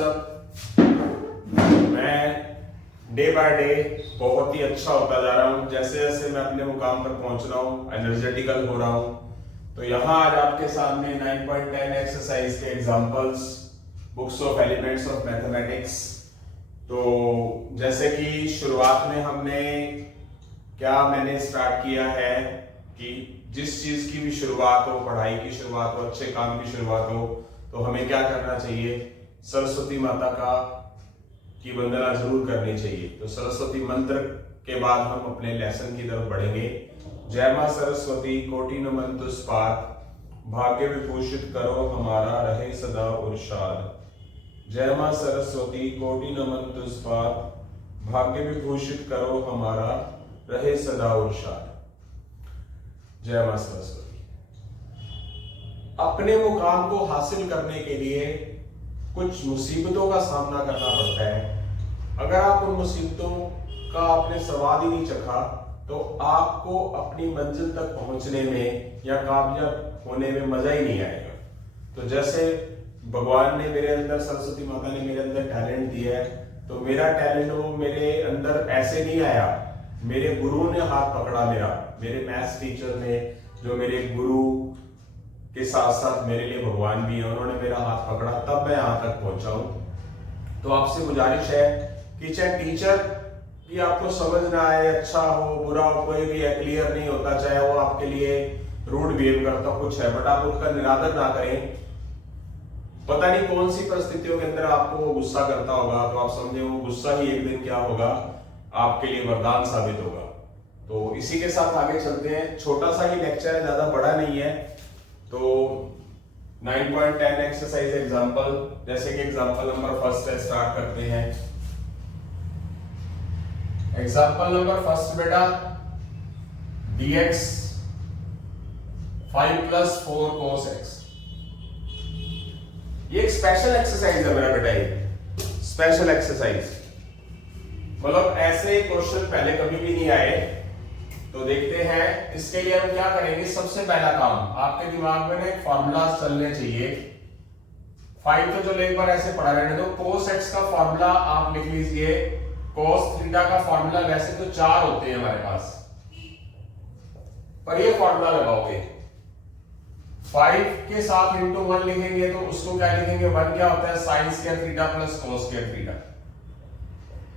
WhatsApp. मैं day by day बहुत ही अच्छा होता जा रहा हूँ, जैसे जैसे मैं अपने मुकाम तक पहुंच रहा हूँ, एनर्जेटिकल हो रहा हूँ। तो यहाँ आज आपके सामने 9.10 एक्सरसाइज के examples, books of elements of mathematics. तो जैसे कि शुरुआत में मैंने स्टार्ट किया है कि जिस चीज की भी शुरुआत हो, पढ़ाई की शुरुआत हो, अच्छे काम की शुरुआत हो, तो हमें क्या करना चाहिए? सरस्वती माता की वंदना जरूर करनी चाहिए। तो सरस्वती मंत्र के बाद हम अपने लेसन की तरफ बढ़ेंगे। जय मां सरस्वती कोटि नमन तुस्पात, भाग्य विभूषित करो हमारा रहे सदा उर्षाद। जय मां सरस्वती कोटि नमन तुस्पात, भाग्य विभूषित करो हमारा रहे सदा उर्षाद। जय मां सरस्वती। अपने मुकाम को हासिल करने के लिए कुछ मुसीबतों का सामना करना पड़ता है। अगर आप उन मुसीबतों का आपने स्वाद ही नहीं चखा तो आपको अपनी मंजिल तक पहुंचने में या कामयाब होने में मजा ही नहीं आएगा। तो जैसे भगवान ने मेरे अंदर, सरस्वती माता ने मेरे अंदर टैलेंट दिया है, तो मेरा टैलेंट वो मेरे अंदर ऐसे नहीं आया, मेरे गुरु ने हाथ पकड़ा मेरे मैथ्स टीचर ने, जो मेरे गुरु के साथ साथ मेरे लिए भगवान भी है, उन्होंने मेरा हाथ पकड़ा, तब मैं यहाँ तक पहुंचा हूँ। तो आपसे गुजारिश है कि चाहे टीचर भी आपको समझ ना आए, अच्छा हो बुरा हो, कोई भी क्लियर नहीं होता, चाहे वो आपके लिए रूड बिहेव करता कुछ है, बट आप उसका निरादर ना करें। पता नहीं कौन सी परिस्थितियों के अंदर आपको वो गुस्सा करता होगा, तो आप समझे वो गुस्सा ही एक दिन क्या होगा, आपके लिए वरदान साबित होगा। तो इसी के साथ आगे चलते हैं। छोटा सा ही लेक्चर है, ज्यादा बड़ा नहीं है। तो 9.10 एक्सरसाइज एग्जांपल, जैसे कि एग्जांपल नंबर फर्स्ट से स्टार्ट करते हैं। एग्जांपल नंबर फर्स्ट बेटा, dx 5 + 4 cos x। ये एक स्पेशल एक्सरसाइज है मेरा बेटा, ये स्पेशल एक्सरसाइज, मतलब ऐसे क्वेश्चन पहले कभी भी नहीं आए। तो देखते हैं इसके लिए हम क्या करेंगे। सबसे पहला काम, आपके दिमाग में ना एक फॉर्मूला चलने चाहिए। 5 तो चलो एक बार ऐसे पढ़ा रहने दो। cos x का फॉर्मूला आप लिख लीजिए। cos थीटा का फॉर्मूला वैसे तो 4 होते हैं हमारे पास, पर ये फॉर्मूला लगाओगे 5 के साथ इंटू 1 लिखेंगे, तो उसको क्या लिखेंगे? 1 क्या होता है? sin square theta plus cos square theta.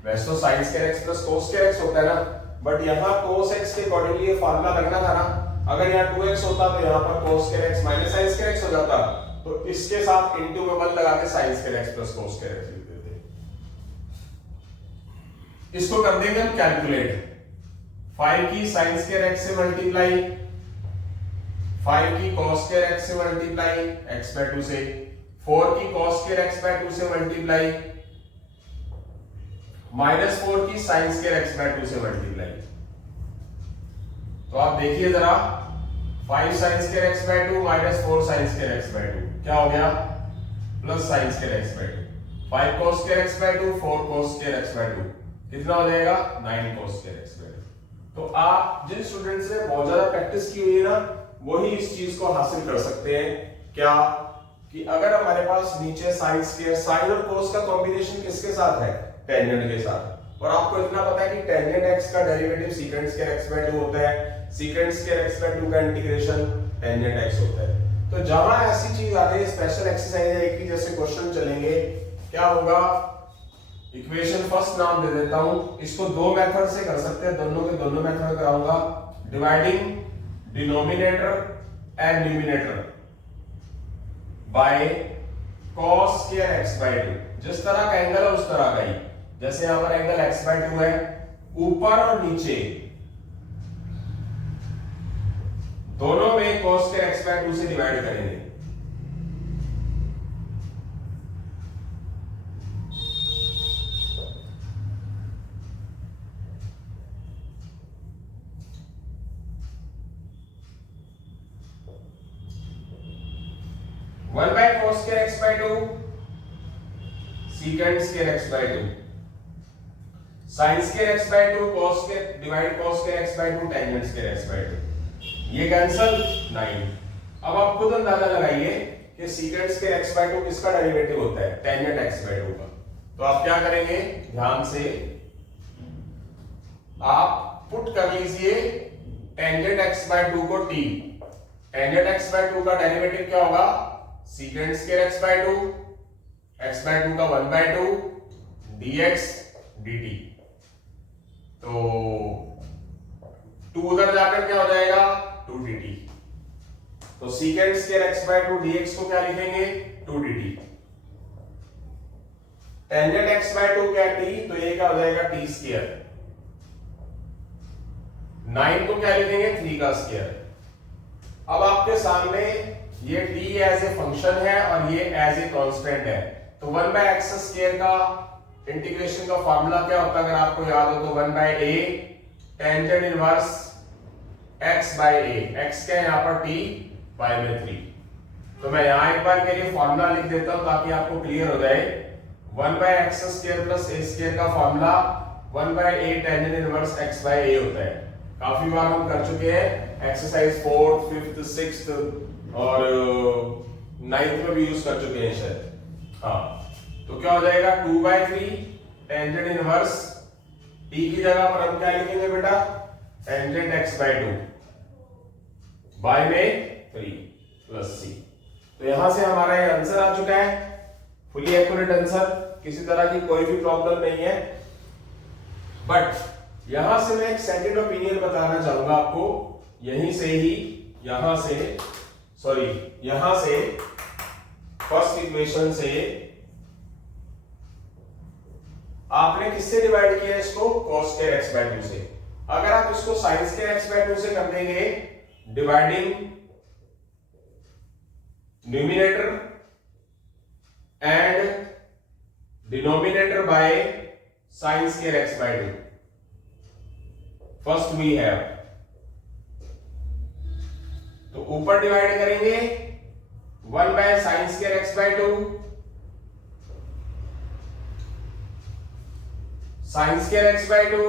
वैसे तो sin square x plus cos square x होता है ना, बट यहाँ cos x के अकॉर्डिंगली ये फार्मूला लगना था ना। अगर यहाँ 2x होता तो यहाँ पर cos square x minus sin square x हो जाता। तो इसके साथ इंटू में 1 लगा के sin square x plus cos square x लिख देते। इसको कर देंगे हम कैलकुलेट। 5 की sin स्क्वायर x से मल्टीप्लाई, 5 की cos स्क्वायर x से मल्टीप्लाई x/2 से, 4 की cos स्क्वायर x/2 से मल्टीप्लाई, -4 की sin स्क्वायर x/2 से मल्टीप्लाई। तो आप देखिए जरा, 5 sin square x/2 -4 sin square x/2 क्या हो गया? Plus sin square x/2। 5 cos square x/2, 4 cos square x/2 कितना हो जाएगा? 9 cos स्क्वायर x/2। तो आप जिन स्टूडेंट्स ने बहुत ज्यादा प्रैक्टिस की हुई है ना, वही इस चीज को हासिल कर सकते हैं। क्या कि अगर हमारे पास नीचे sin स्क्वायर, sin और cos का कॉम्बिनेशन किसके साथ है? टेंजेंट के साथ। और आपको इतना पता है कि टेंजेंट x का डेरिवेटिव सीकेंट स्क्वायर x/2 होता है, सीकेंट स्क्वायर x/2 का इंटीग्रेशन टेंजेंट x होता है। तो जहां ऐसी चीज आ गई, स्पेशल एक्सरसाइज है, एक ही जैसे क्वेश्चन चलेंगे, क्या होगा? इक्वेशन फर्स्ट नाम दे देता हूं, इसको दो मेथड से कर सकते हैं, दोनों के दोनों मेथड कराऊंगा। Dividing denominator and numerator by cos square x/2। जिस तरह का एंगल है उस तरह का ही, जैसे यहां पर एंगल x/2 है, ऊपर और नीचे दोनों में cos स्क्वायर x/2 से डिवाइड करेंगे। One by cos square x/2 secant square x/2, sin square x/2 cos square divide cos square x/2 tangent square x/2। ये कैंसल 9। अब आप खुद अंदाजा लगाइए कि सीकेंट स्क्वायर x बाय 2 किसका डेरिवेटिव होता है, टेंजेंट x बाय 2 का। तो आप क्या करेंगे, ध्यान से आप पुट कर लीजिए टेंजेंट x बाय 2 को t। टेंजेंट x बाय 2 का डेरिवेटिव क्या होगा, secant square x by 2, x by 2 का 1 बाय 2 dx dt। तो 2 उधर जाकर क्या हो जाएगा, 2 dt। तो secant square x by 2 dx को क्या लिखेंगे, 2 dt। टेंजेंट x बाय 2 क्या t, तो ये क्या हो जाएगा t स्क्वायर। 9 को क्या लिखेंगे, 3 का स्क्वायर। अब आपके सामने ये t एज ए फंक्शन है और ये एज ए कांस्टेंट है, तो 1 बाय एक्स स्क्वायर का इंटीग्रेशन का फार्मूला क्या होता है, अगर आपको याद हो तो 1 by a tangent inverse x by a। x क्या है यहाँ पर, t पाई में 3। तो मैं यहाँ एक बार के लिए फार्मूला लिख देता हूँ ताकि आपको क्लियर हो जाए। 1 by x square plus a square का formula 1 by a tangent inverse x by a होता है। काफी बार हम कर चुके हैं, एक्सरसाइज 4th 5th 6th और 9th में भी यूज कर चुके हैं शायद। हाँ, तो क्या हो जाएगा 2 बाय 3 टेंजेंट इनवर्स t की जगह पर हम क्या लिखेंगे बेटा, टेंजेंट x बाय 2 बाय में 3 प्लस c। तो यहां से हमारा ये आंसर आ चुका है, फुली एक्यूरेट आंसर, किसी तरह की कोई भी प्रॉब्लम नहीं है। बट यहां से मैं एक सेकंड ओपिनियन बताना चाहूंगा आपको, यहीं से ही यहां से फर्स्ट इक्वेशन से आपने किससे डिवाइड किया इसको, cos स्क्वायर x बाय 2 से। अगर आप इसको sin स्क्वायर x बाय 2 से कर देंगे, dividing numerator and denominator by sin square x by 2। First we have, तो ऊपर डिवाइड करेंगे 1 by sin square x by 2 sin square x by 2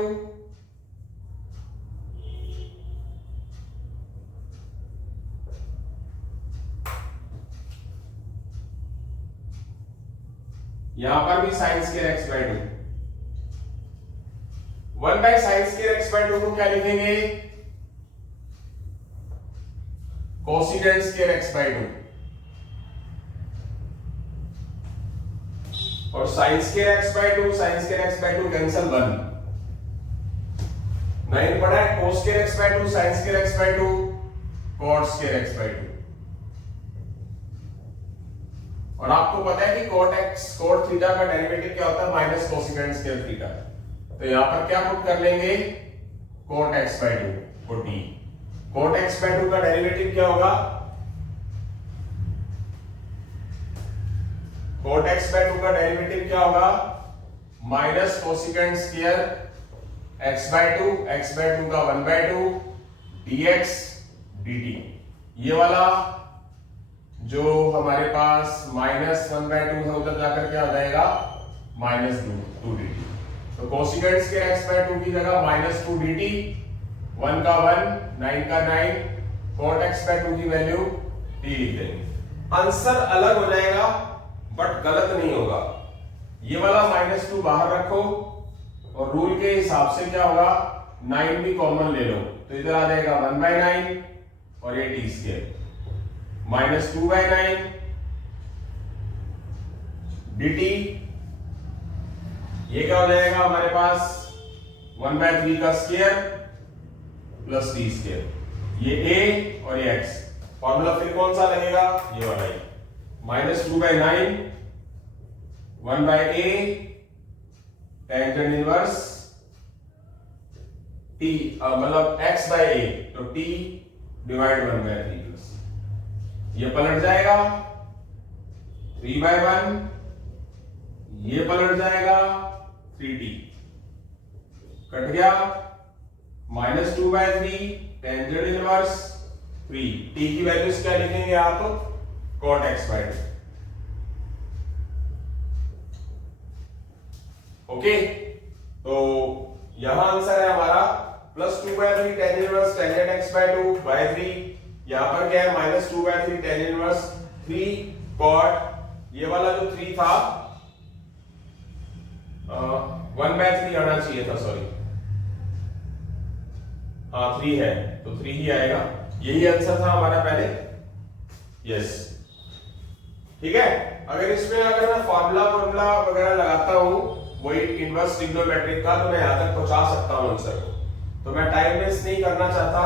यहां पर भी sin square x by 2। 1 by sin square x by 2 को क्या लिखेंगे, कोसिडेंट square x by 2। और sin square x by 2 sin square x by 2 cancel 1। 9 पढ़ा है, cos square x by 2 sin square x by 2 cot square x by 2। और आपको पता है कि cot थीटा का डेरिवेटिव क्या होता है, माइनस कोसिडेंट स्क्वायर थीटा। तो यहां पर क्या पुट कर लेंगे, cot x बाय 2 को d। cot x बाय 2 का डेरिवेटिव क्या होगा, cot x बाय 2 का डेरिवेटिव क्या होगा, माइनस कोसिडेंट स्क्वायर x बाय 2 का 1 बाय 2 dx dt। ये वाला जो हमारे पास माइनस 1 बाय 2 है उधर जाकर क्या हो जाएगा, माइनस 2 dt। तो कोसिडेंट स्क्वायर x बाय 2 की जगह माइनस 2 dt, 1 का 1 9 का 9, cot x बाय 2 की वैल्यू t लिख देंगे। आंसर अलग हो जाएगा बट गलत नहीं होगा। ये वाला -2 बाहर रखो और रूल के हिसाब से क्या होगा, 9 भी कॉमन ले लो, तो इधर आ जाएगा 1 बाय 9 और ये t स्क्वायर -2 बाय 9 dt। ये क्या हो जाएगा हमारे पास 1 बाय 3 का स्क्वायर प्लस t स्क्वायर, ये a और ये x। फॉर्मूला फिर कौन सा लगेगा, ये वाला ही, -2 by 9 1 by a tangent inverse t, मतलब x बाय a, तो t डिवाइड 1 बाय 3 प्लस, ये पलट जाएगा 3 बाय 1, ये पलट जाएगा 3t, कट गया, -2 बाय 3 टेंजेंट इनवर्स 3, t की वैल्यूज क्या लिखेंगे आप, cot x बाय 2। ओके, तो यहां आंसर है हमारा +2 by 3 tangent inverse tangent x by 2 by 3। यहां पर क्या है, -2 बाय 3 टेंजेंट इनवर्स 3 cot, ये वाला जो 3 था 1/3 आना चाहिए था, सॉरी, हाँ 3 है तो 3 ही आएगा, यही आंसर था हमारा पहले। यस, ठीक है। अगर इसमें अगर मैं फॉर्मूला वगैरह लगाता हूं वही इनवर्स ट्रिग्नोमेट्रिक का, तो मैं यहां तक पहुंचा सकता हूं आंसर को। तो मैं टाइम वेस्ट नहीं करना चाहता,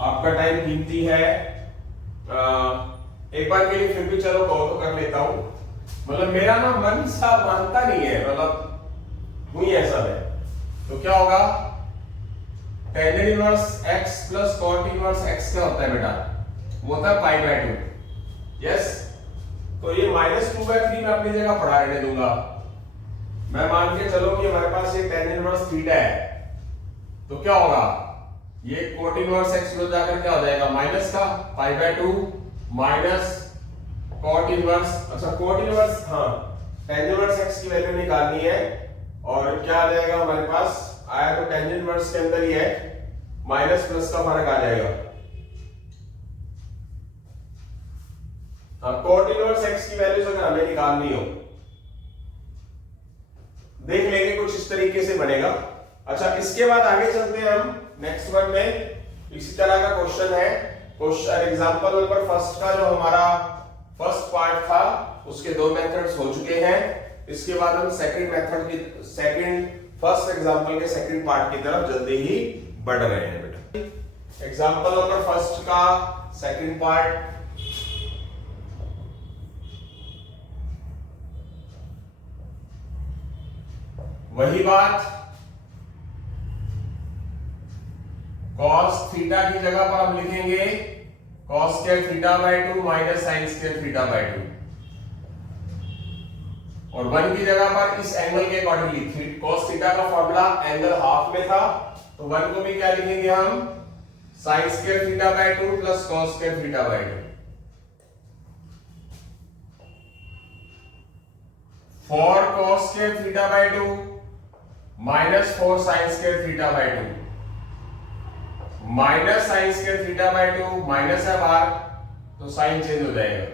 आपका टाइम कीमती है। एक बार के लिए फिर भी चलो कहो तो कर लेता हूं, मतलब मेरा ना मन सा मानता नहीं है, मतलब हुई ऐसा है। तो क्या होगा, tangent inverse x plus cot inverse x क्या होता है बेटा, वो होता है π/2। यस, तो ये -2/3 मैं अपनी जगह पढ़ा रहने दूंगा। मैं मान के चलो कि हमारे पास ये टेंजेंट इनवर्स थीटा है, तो क्या होगा, ये कोट इनवर्स x में जाकर क्या हो जाएगा, माइनस का π/2 माइनस कोट इनवर्स, अच्छा कोट इनवर्स, हाँ टेंजेंट इनवर्स x की वैल्यू निकालनी है, और क्या आ जाएगा हमारे पास, आया तो टेंजेंट इनवर्स के अंदर ही है, माइनस प्लस का फर्क आ जाएगा। कोट इनवर्स x की वैल्यूज अगर हमें निकालनी हो, देख लेंगे कुछ इस तरीके से बनेगा। अच्छा, इसके बाद आगे चलते हैं हम नेक्स्ट वन में, इसी तरह का क्वेश्चन है। क्वेश्चन एग्जांपल नंबर फर्स्ट का जो हमारा फर्स्ट पार्ट था उसके 2 मेथड्स हो चुके हैं। इसके बाद हम सेकंड मेथड की फर्स्ट एग्जांपल के सेकंड पार्ट की तरफ जल्दी ही बढ़ रहे हैं बेटा। एग्जांपल नंबर फर्स्ट का सेकंड पार्ट, वही बात, cos थीटा की जगह पर हम लिखेंगे cos square थीटा/2 minus sin square थीटा/2, और 1 की जगह पर इस एंगल के अकॉर्डिंगली, cos थीटा का फॉर्मूला एंगल हाफ में था, तो 1 को भी क्या लिखेंगे हम, sin square थीटा/2 plus cos square थीटा/2। For cos square थीटा/2 minus 4 sin square थीटा/2 minus sin square थीटा/2, minus है बाहर तो साइन चेंज हो जाएगा।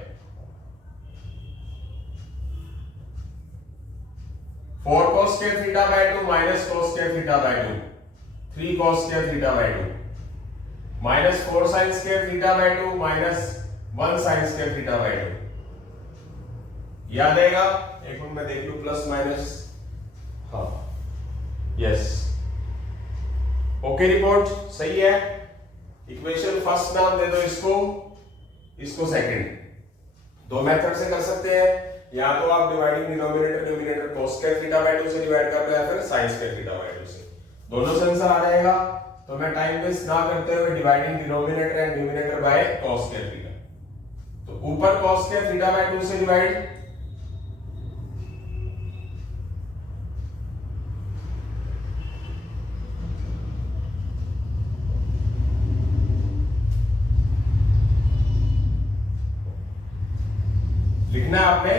4 cos square थीटा/2 minus cos square थीटा/2, 3 cos square थीटा/2 minus 4 sin square थीटा/2 minus 1 sin square थीटा/2। याद आएगा, एक मिनट मैं देख लूं प्लस माइनस, हाँ यस, ओके रिपोर्ट सही है। इक्वेशन फर्स्ट नाम दे दो इसको, इसको सेकंड। 2 मेथड से कर सकते हैं, या तो आप dividing denominator numerator cos square theta से डिवाइड कर रहे हैं, फिर sin स्क्वायर थीटा/2 से, दोनों से आंसर आ जाएगा। तो मैं टाइम वेस्ट ना करते हुए dividing denominator and numerator by cos square theta, तो ऊपर cos स्क्वायर थीटा/2 से डिवाइड, लिखना है आपने,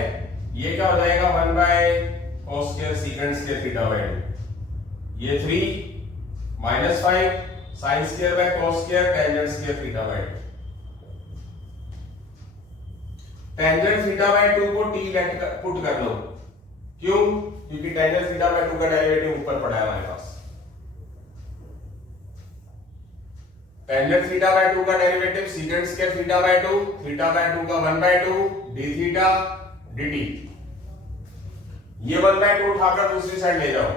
ये क्या हो जाएगा 1/cos square secant square theta, ये 3 minus 5 sin square by cos square tangent square theta. Tangent theta को t लेट पुट कर लो, क्यों, क्योंकि टेंजेंट थीटा/2 का डेरिवेटिव ऊपर पड़ा है हमारे पास। टेंजेंट थीटा/2 का डेरिवेटिव सीकेंट स्क्वायर थीटा/2, थीटा/2 का 1/2 d थीटा dt, ये 1/2 उठाकर दूसरी साइड ले जाओ,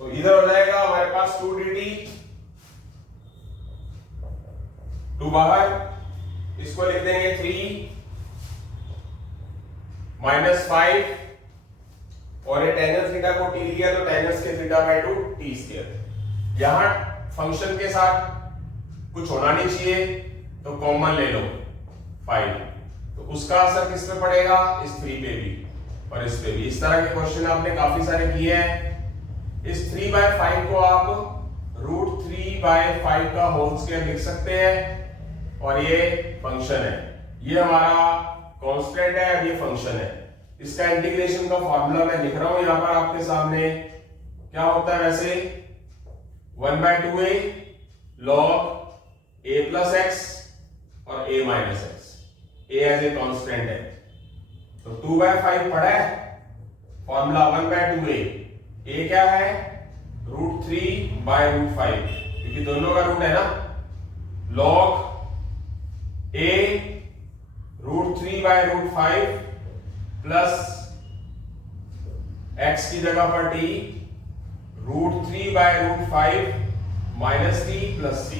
तो इधर हो जाएगा हमारे पास 2 dt, 2 बाहर, इसको लिख देंगे 3 माइनस 5, और ये टेंजेंट थीटा को t लिया तो टेंजेंट स्क्वायर थीटा/2 t स्क्वायर। यहां फंक्शन के साथ कुछ होना नहीं चाहिए तो कॉमन ले लो 5, तो उसका असर किस पे पड़ेगा, इस 3 पे भी और इस पे भी। इस तरह के क्वेश्चन आपने काफी सारे किए हैं। इस 3/5 को आप √3/5 का होल स्क्वायर लिख सकते हैं, और ये फंक्शन है, ये हमारा कांस्टेंट है, अब ये फंक्शन है। इसका इंटीग्रेशन का फॉर्मूला मैं लिख रहा हूं यहां पर आपके सामने। क्या होता है वैसे, 1/2a log a plus x और a minus x, a as a constant है तो 2/5 पड़ा है, फॉर्मूला 1/2a, a क्या है √3/√5 क्योंकि दोनों का रूट है ना, log a √3/√5 प्लस x की जगह पर t √3/√5 minus t plus c,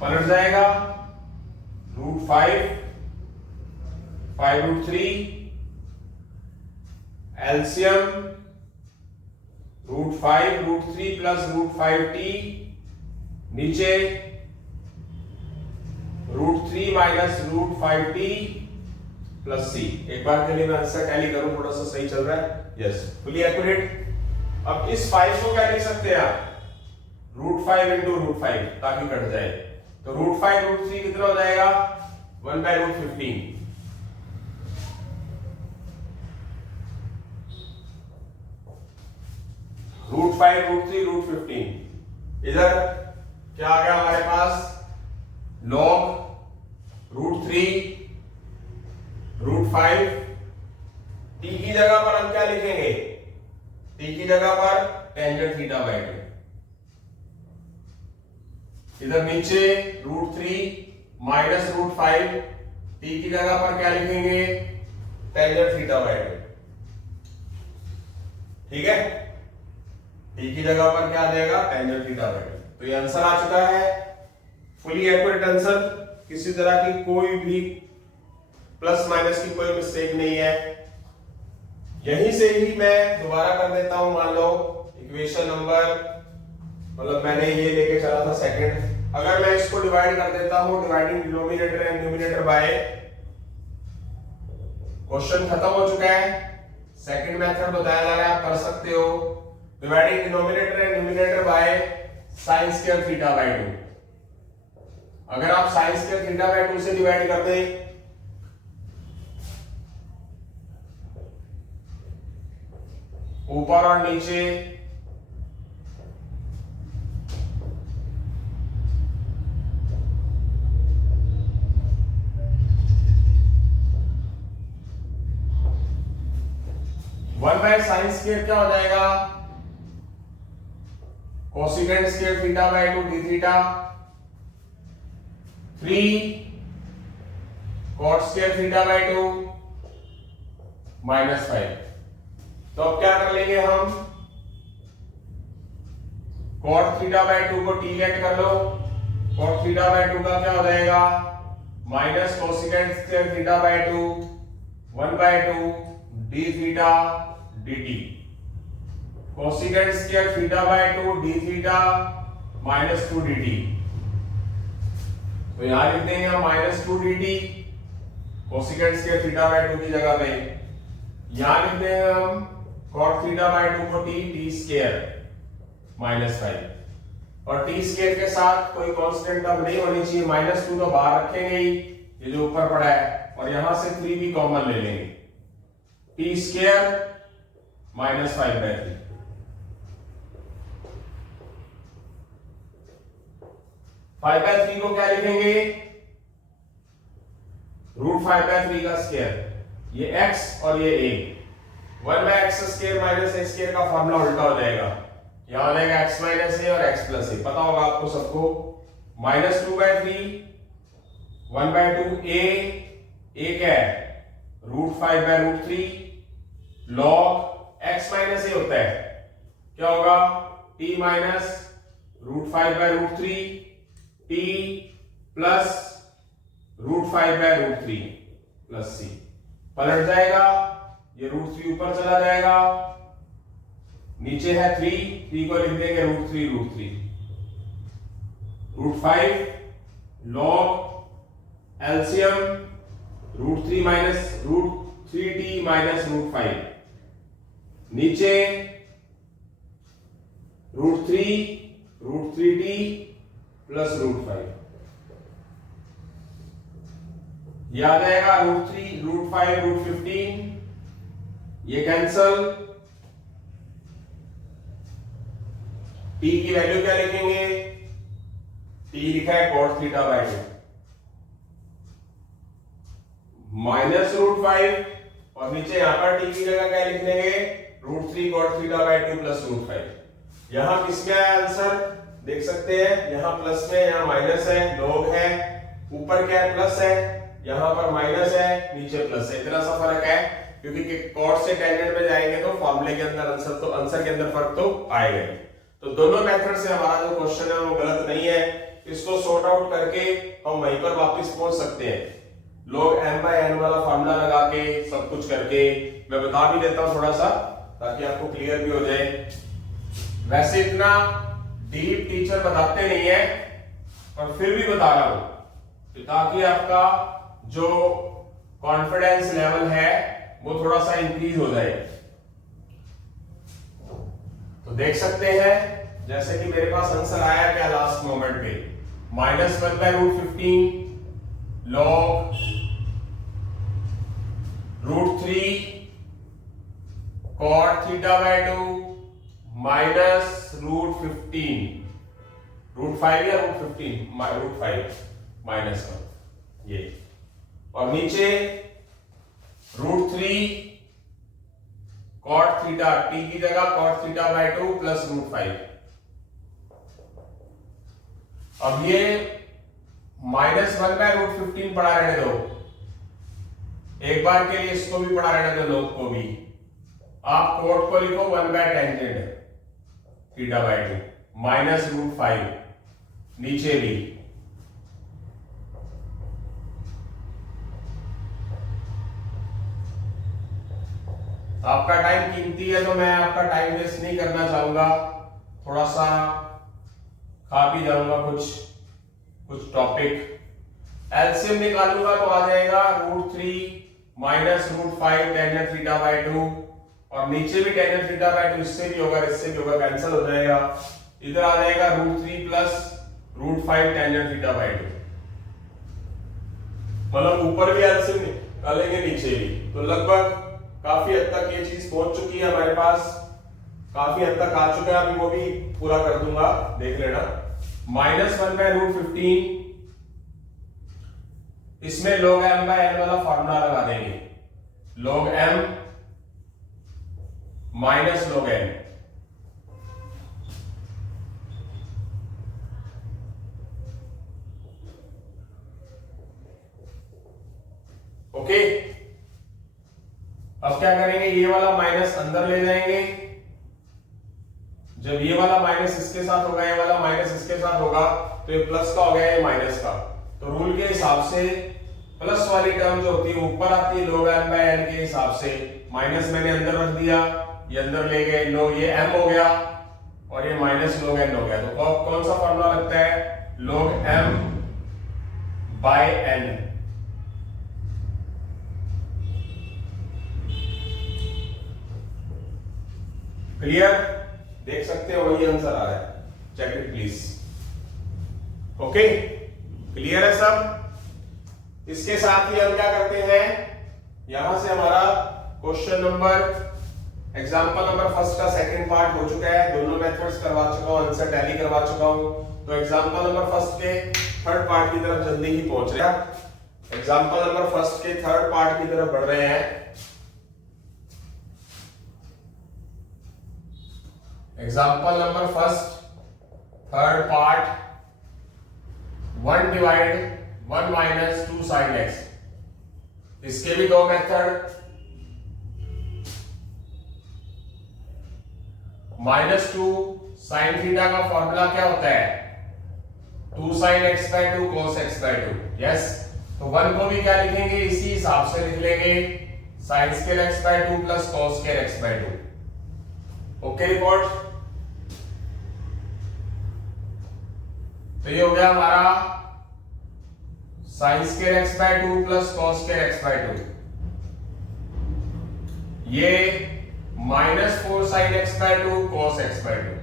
पलट जाएगा √5 5√3 एलसीएम √5 √3 प्लस √5t, नीचे √3 माइनस √5t प्लस c। एक बार के लिए मैं आंसर टैली करूं, थोड़ा सा सही चल रहा है, यस फुली एक्यूरेट। अब इस 5 को क्या लिख सकते हैं आप, √5 इंटू √5 ताकि कट जाए, तो √5 √3 कितना हो जाएगा 1/√15, √5 √3 √15। इधर क्या आ गया हमारे पास, log √3 √5, t की जगह पर हम क्या लिखेंगे, t की जगह पर टेंजेंट θ/2, इधर नीचे √3 माइनस √5, t की जगह पर क्या लिखेंगे टेंजेंट θ/2, ठीक है, t की जगह पर क्या आ जाएगा टेंजेंट θ/2। तो ये आंसर आ चुका है, फुली एक्यूरेट आंसर, किसी तरह की कोई भी प्लस माइनस की कोई मिस्टेक नहीं है। यहीं से ही मैं दोबारा कर देता हूं, मान लो इक्वेशन नंबर, मतलब मैंने ये लेके चला था सेकंड, अगर मैं इसको डिवाइड कर देता हूं dividing denominator and numerator bye, question खत्म हो चुका है। सेकंड मेथड बताया जा रहा है, आप कर सकते हो, dividing denominator and numerator by sin square θ/2। अगर आप sin स्क्वायर θ/2 से डिवाइड कर दें, ऊपर और नीचे 1/sin स्क्वायर क्या हो जाएगा, cosecant square θ/2 d θ, 3 cot square θ/2 -5। तो अब क्या कर लेंगे हम, cot θ/2 को t लेट कर लो, cot θ/2 का क्या हो जाएगा minus cosecant square θ/2 1/2 d θ dt, cosecant square θ/2 d θ -2 dt। तो यहां लिख देंगे हम -2 dt कोसिकेंट स्क्वायर θ/2 की जगह पे, यहां लिख देंगे हम cot θ/2 को t स्क्वायर -5, और t स्क्वायर के साथ कोई कांस्टेंट टर्म नहीं होनी चाहिए, -2 तो बाहर रखेंगे ही, ये जो ऊपर पड़ा है, और यहां से 3 भी कॉमन ले लेंगे, t स्क्वायर -5/3। (5/3) को क्या लिखेंगे, √5/3 का स्क्वायर, ये x और ये a, 1/x² minus a square का फॉर्मूला उल्टा हो जाएगा, यहां हो जाएगा x माइनस a और x प्लस a, पता होगा आपको सबको, -2/3 1/2 a क्या है √5/√3 log x माइनस a होता है, क्या होगा t minus √5/√3 t plus √5/√3 plus c, पलट जाएगा, ये √3 ऊपर चला जाएगा, नीचे है 3 को लिख देंगे √3 √5 log LCM √3 minus √3t minus √5, नीचे √3t प्लस √5, याद आएगा √3 √5 √15, ये कैंसल, t टी की वैल्यू क्या लिखेंगे, टी लिखा है cot थीटा बाय 2 माइनस √5 और नीचे यहां पर टी की जगह क्या लिख देंगे, √3 cot थीटा बाय 2 प्लस √5। यहां किस में आया आंसर देख सकते हैं, यहां प्लस में, यहां माइनस है, log है, ऊपर क्या है प्लस है, यहां पर माइनस है, नीचे प्लस है, इतना सा फर्क है क्योंकि कॉट से टेंजेंट में जाएंगे तो फॉर्मूले के अंदर आंसर के अंदर फर्क तो आएगा। तो दोनों मेथड से हमारा जो क्वेश्चन है वो गलत नहीं है, इसको सॉर्ट आउट करके हम वहीं पर वापस पहुंच सकते हैं। log m/n वाला फार्मूला लगा के सब कुछ करके मैं बता भी देता हूं थोड़ा सा ताकि आपको क्लियर भी हो जाए। वैसे इतना डीप टीचर बताते नहीं है और फिर भी बता रहा हूं ताकि आपका जो कॉन्फिडेंस लेवल है वो थोड़ा सा इंक्रीज हो जाए। तो देख सकते हैं जैसे कि मेरे पास आंसर आया क्या लास्ट मोमेंट पे, -1/√15 log √3 cot theta by 2 minus √15 √5 या √15 √5 माइनस ये, और नीचे √3 cot थीटा, टी की जगह cot थीटा बाय 2 प्लस √5। अब ये -1/√15 पढ़ा रहने दो, एक बार के लिए इसको भी पढ़ा रहने दो, log को भी। आप cot को लिखो 1/tangent थीटा बाय 2 माइनस √5, नीचे भी आपका टाइम कीमती है तो मैं आपका टाइम वेस्ट नहीं करना चाहूंगा, थोड़ा सा खा भी जाऊंगा कुछ टॉपिक। एलसीएम निकालूंगा तो आ जाएगा √3 माइनस √5 टेंजेंट थीटा बाय 2 और नीचे भी टेंजेंट थीटा बाय 2, इससे भी होगा इससे भी होगा, कैंसिल हो जाएगा। इधर आ जाएगा √3 प्लस √5 टेंजेंट थीटा बाय 2, मतलब ऊपर भी एलसीएम निकालेंगे नीचे भी, तो लगभग काफी हद तक ये चीज पहुंच चुकी है हमारे पास, काफी हद तक आ चुका है, अभी वो भी पूरा कर दूंगा, देख लेना। -1/√15 इसमें log m/n वाला फॉर्मूला लगा देंगे, log m minus log n, okay. अब क्या करेंगे, ये वाला माइनस अंदर ले जाएंगे, जब ये वाला माइनस इसके साथ होगा, ये वाला माइनस इसके साथ होगा तो ये प्लस का हो गया, ये माइनस का, तो रूल के हिसाब से प्लस वाली टर्म जो होती है ऊपर आती है log m/n के हिसाब से, माइनस मैंने अंदर रख दिया, ये अंदर ले गए, लो ये m हो गया और ये माइनस log n हो गया, तो कौन सा फॉर्मूला लगता है, log m/n। क्लियर, देख सकते हो वही आंसर आ रहा है, check it please. Okay, clear है सब। इसके साथ ही हम क्या करते हैं, यहां से हमारा question number example number first का सेकंड पार्ट हो चुका है, दोनों मेथड्स करवा चुका हूं, आंसर टैली करवा चुका हूं, तो एग्जांपल नंबर फर्स्ट के थर्ड पार्ट की तरफ जल्दी ही पहुंच रहे हैं। एग्जांपल नंबर फर्स्ट के थर्ड पार्ट की तरफ बढ़ रहे हैं। Example number first third part, 1 divide 1 minus 2 sine x, इसके भी दो मेथड, -2 साइन थीटा का फॉर्मूला क्या होता है, 2 sign x by 2 cos x by 2, yes. तो 1 को भी क्या लिखेंगे, इसी हिसाब से लिख लेंगे, sine square x by 2 plus cos square x by 2। Okay report, तो ये हो गया हमारा sine square x by 2 plus cos square x by 2, ये -4 sine x by 2 cos x by 2।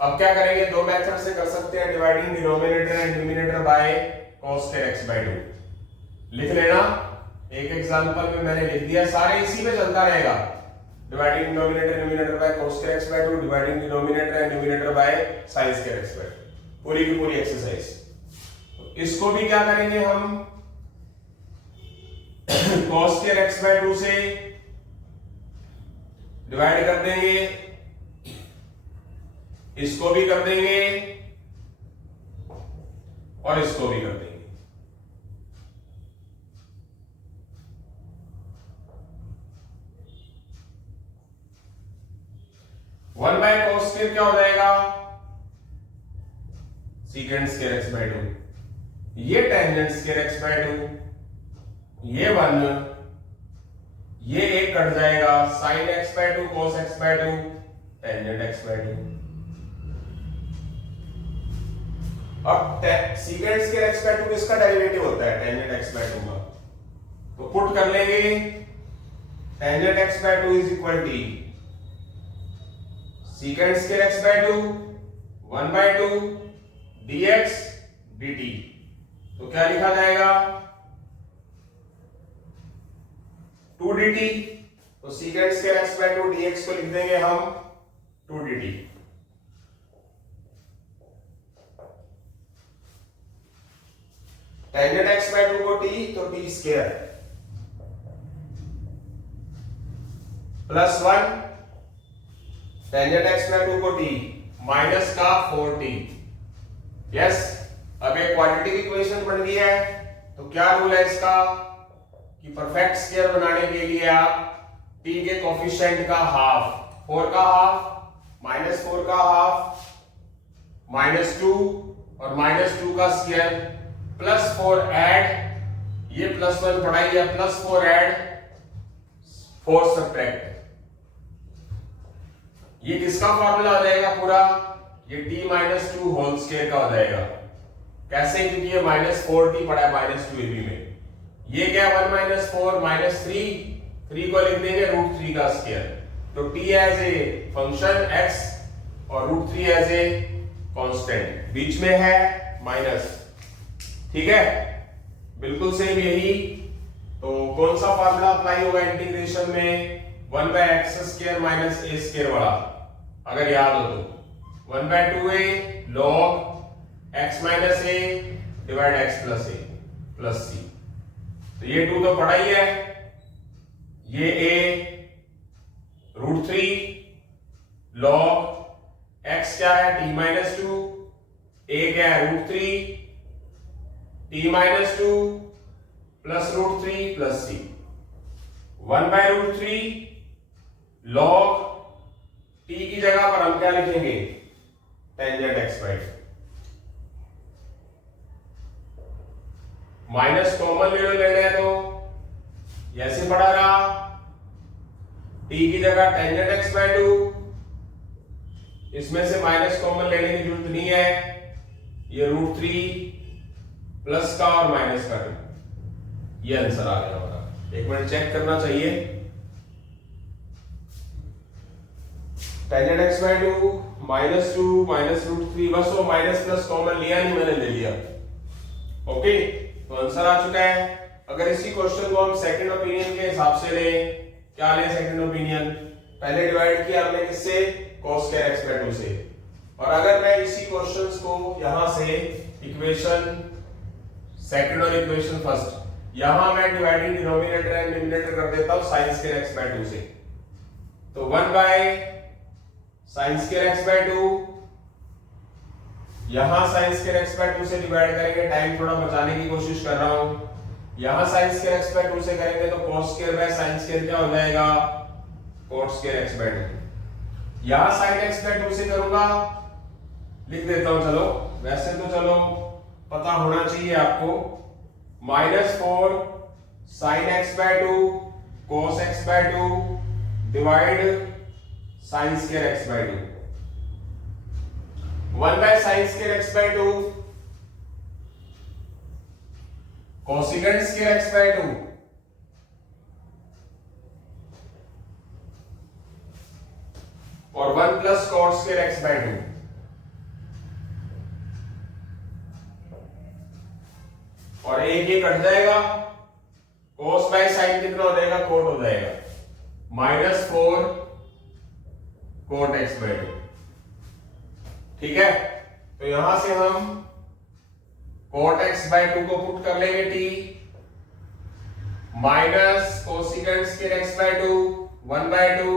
अब क्या करेंगे, दो मेथड से कर सकते हैं, dividing denominator and numerator by cos square x by 2। लिख लेना, एक एग्जांपल में मैंने लिख दिया, सारे इसी पे चलता रहेगा, dividing denominator numerator by cos square x by 2, dividing denominator and numerator by sin square x by 2, पूरी की पूरी एक्सरसाइज। इसको भी क्या करेंगे हम cos स्क्वायर x बाय 2 से डिवाइड कर देंगे, इसको भी कर देंगे और इसको भी कर देंगे। वन बाय cos स्क्वायर क्या हो जाएगा, सीकेंड स्क्वायर x बाय 2, ये टेंजेंट स्क्वायर x बाय 2, ये 1, ये एक कट जाएगा, sin x by 2 cos x by 2 tangent x by 2। अब सीकेंड स्क्वायर x बाय 2 किसका डेरिवेटिव होता है, टेंजेंट x बाय 2 का, तो पुट कर लेंगे tangent x by 2 is equal to secant square x by 2 1 by 2 dx dt। तो क्या लिखा जाएगा 2 dt, तो secant square x by 2 dx को लिख देंगे हम 2 dt। टेंजेंट x बाय 2 को t, तो t square plus 1, tangent x by 2 को t माइनस का 4t। यस, अब एक क्वाड्रेटिक इक्वेशन बन गई है, तो क्या रूल है इसका कि परफेक्ट स्क्वायर बनाने के लिए आप t के कोफिशिएंट का हाफ, 4 का हाफ माइनस 4 का हाफ माइनस 2 और माइनस 2 का स्क्वायर प्लस 4 ऐड, ये प्लस 1 पढ़ाई है, प्लस 4 ऐड 4 सब्ट्रैक्ट। ये किसका फॉर्मूला हो जाएगा पूरा, ये t माइनस 2 होल स्क्वायर का हो जाएगा। कैसे, क्योंकि ये माइनस 4t पड़ा है माइनस 2ab में। ये क्या 1 माइनस 4 माइनस 3 को लिख देंगे रूट 3 का स्क्वायर, तो t as a function x और रूट 3 एज ए कांस्टेंट, बीच में है माइनस, ठीक है, बिल्कुल सेम यही। तो कौन सा फार्मूला अप्लाई होगा इंटीग्रेशन में, 1 by x square minus a square वाला, अगर याद हो तो 1 by 2a log x minus a divide x plus a plus c. तो ये 2 तो पढ़ा ही है, ये a रूट 3 log x क्या है t माइनस 2, a क्या है root 3 t minus 2 plus root 3 plus C. 1 by root 3 log t की जगह पर हम क्या लिखेंगे, tangent x by 2, minus common ले लेना है तो ऐसे पड़ा रहा, t की जगह टेंजेंट x बाय 2, इसमें से माइनस कॉमन लेने की जरूरत नहीं है, ये रूट 3 प्लस का और माइनस का 2, ये आंसर आ गया हमारा। एक मिनट चेक करना चाहिए, tangent x by 2 minus 2 minus root 3, बस वो माइनस प्लस कॉमन लिया नहीं, मैंने ले लिया। ओके, तो आंसर आ चुका है। अगर इसी क्वेश्चन को हम सेकंड ओपिनियन के हिसाब से लें, क्या लें सेकंड ओपिनियन, पहले डिवाइड किया हमने किससे, cos स्क्वायर x बाय 2 से, और अगर मैं इसी क्वेश्चंस को यहां से इक्वेशन सेकंड और इक्वेशन फर्स्ट, यहां मैं डिवाइडिंग डिनोमिनेटर एंड न्यूमरेटर कर देता हूं sin स्क्वायर x बाय 2 से, तो 1 by sin square x by 2, यहां sin स्क्वायर x बाय 2 से डिवाइड करेंगे, टाइम थोड़ा बचाने की कोशिश कर रहा हूं, यहां sin स्क्वायर x बाय 2 से करेंगे तो cos square by sin square क्या हो जाएगा, cot स्क्वायर x बाय 2। यहां sin x बाय 2 से करूंगा, लिख देता हूं, चलो वैसे तो चलो पता होना चाहिए आपको, -4 sin x by 2 cos x by 2 divide sin square x by 2, 1 by sin square x by 2 cosecant square x by 2 और 1 plus cot square x by 2, और एक ये कट जाएगा, cos बाय sin कितना हो जाएगा, cot हो जाएगा, -4 cot x by 2। ठीक है, तो यहां से हम cot x by 2 को पुट कर लेंगे t minus cosecant square x by 2 1/2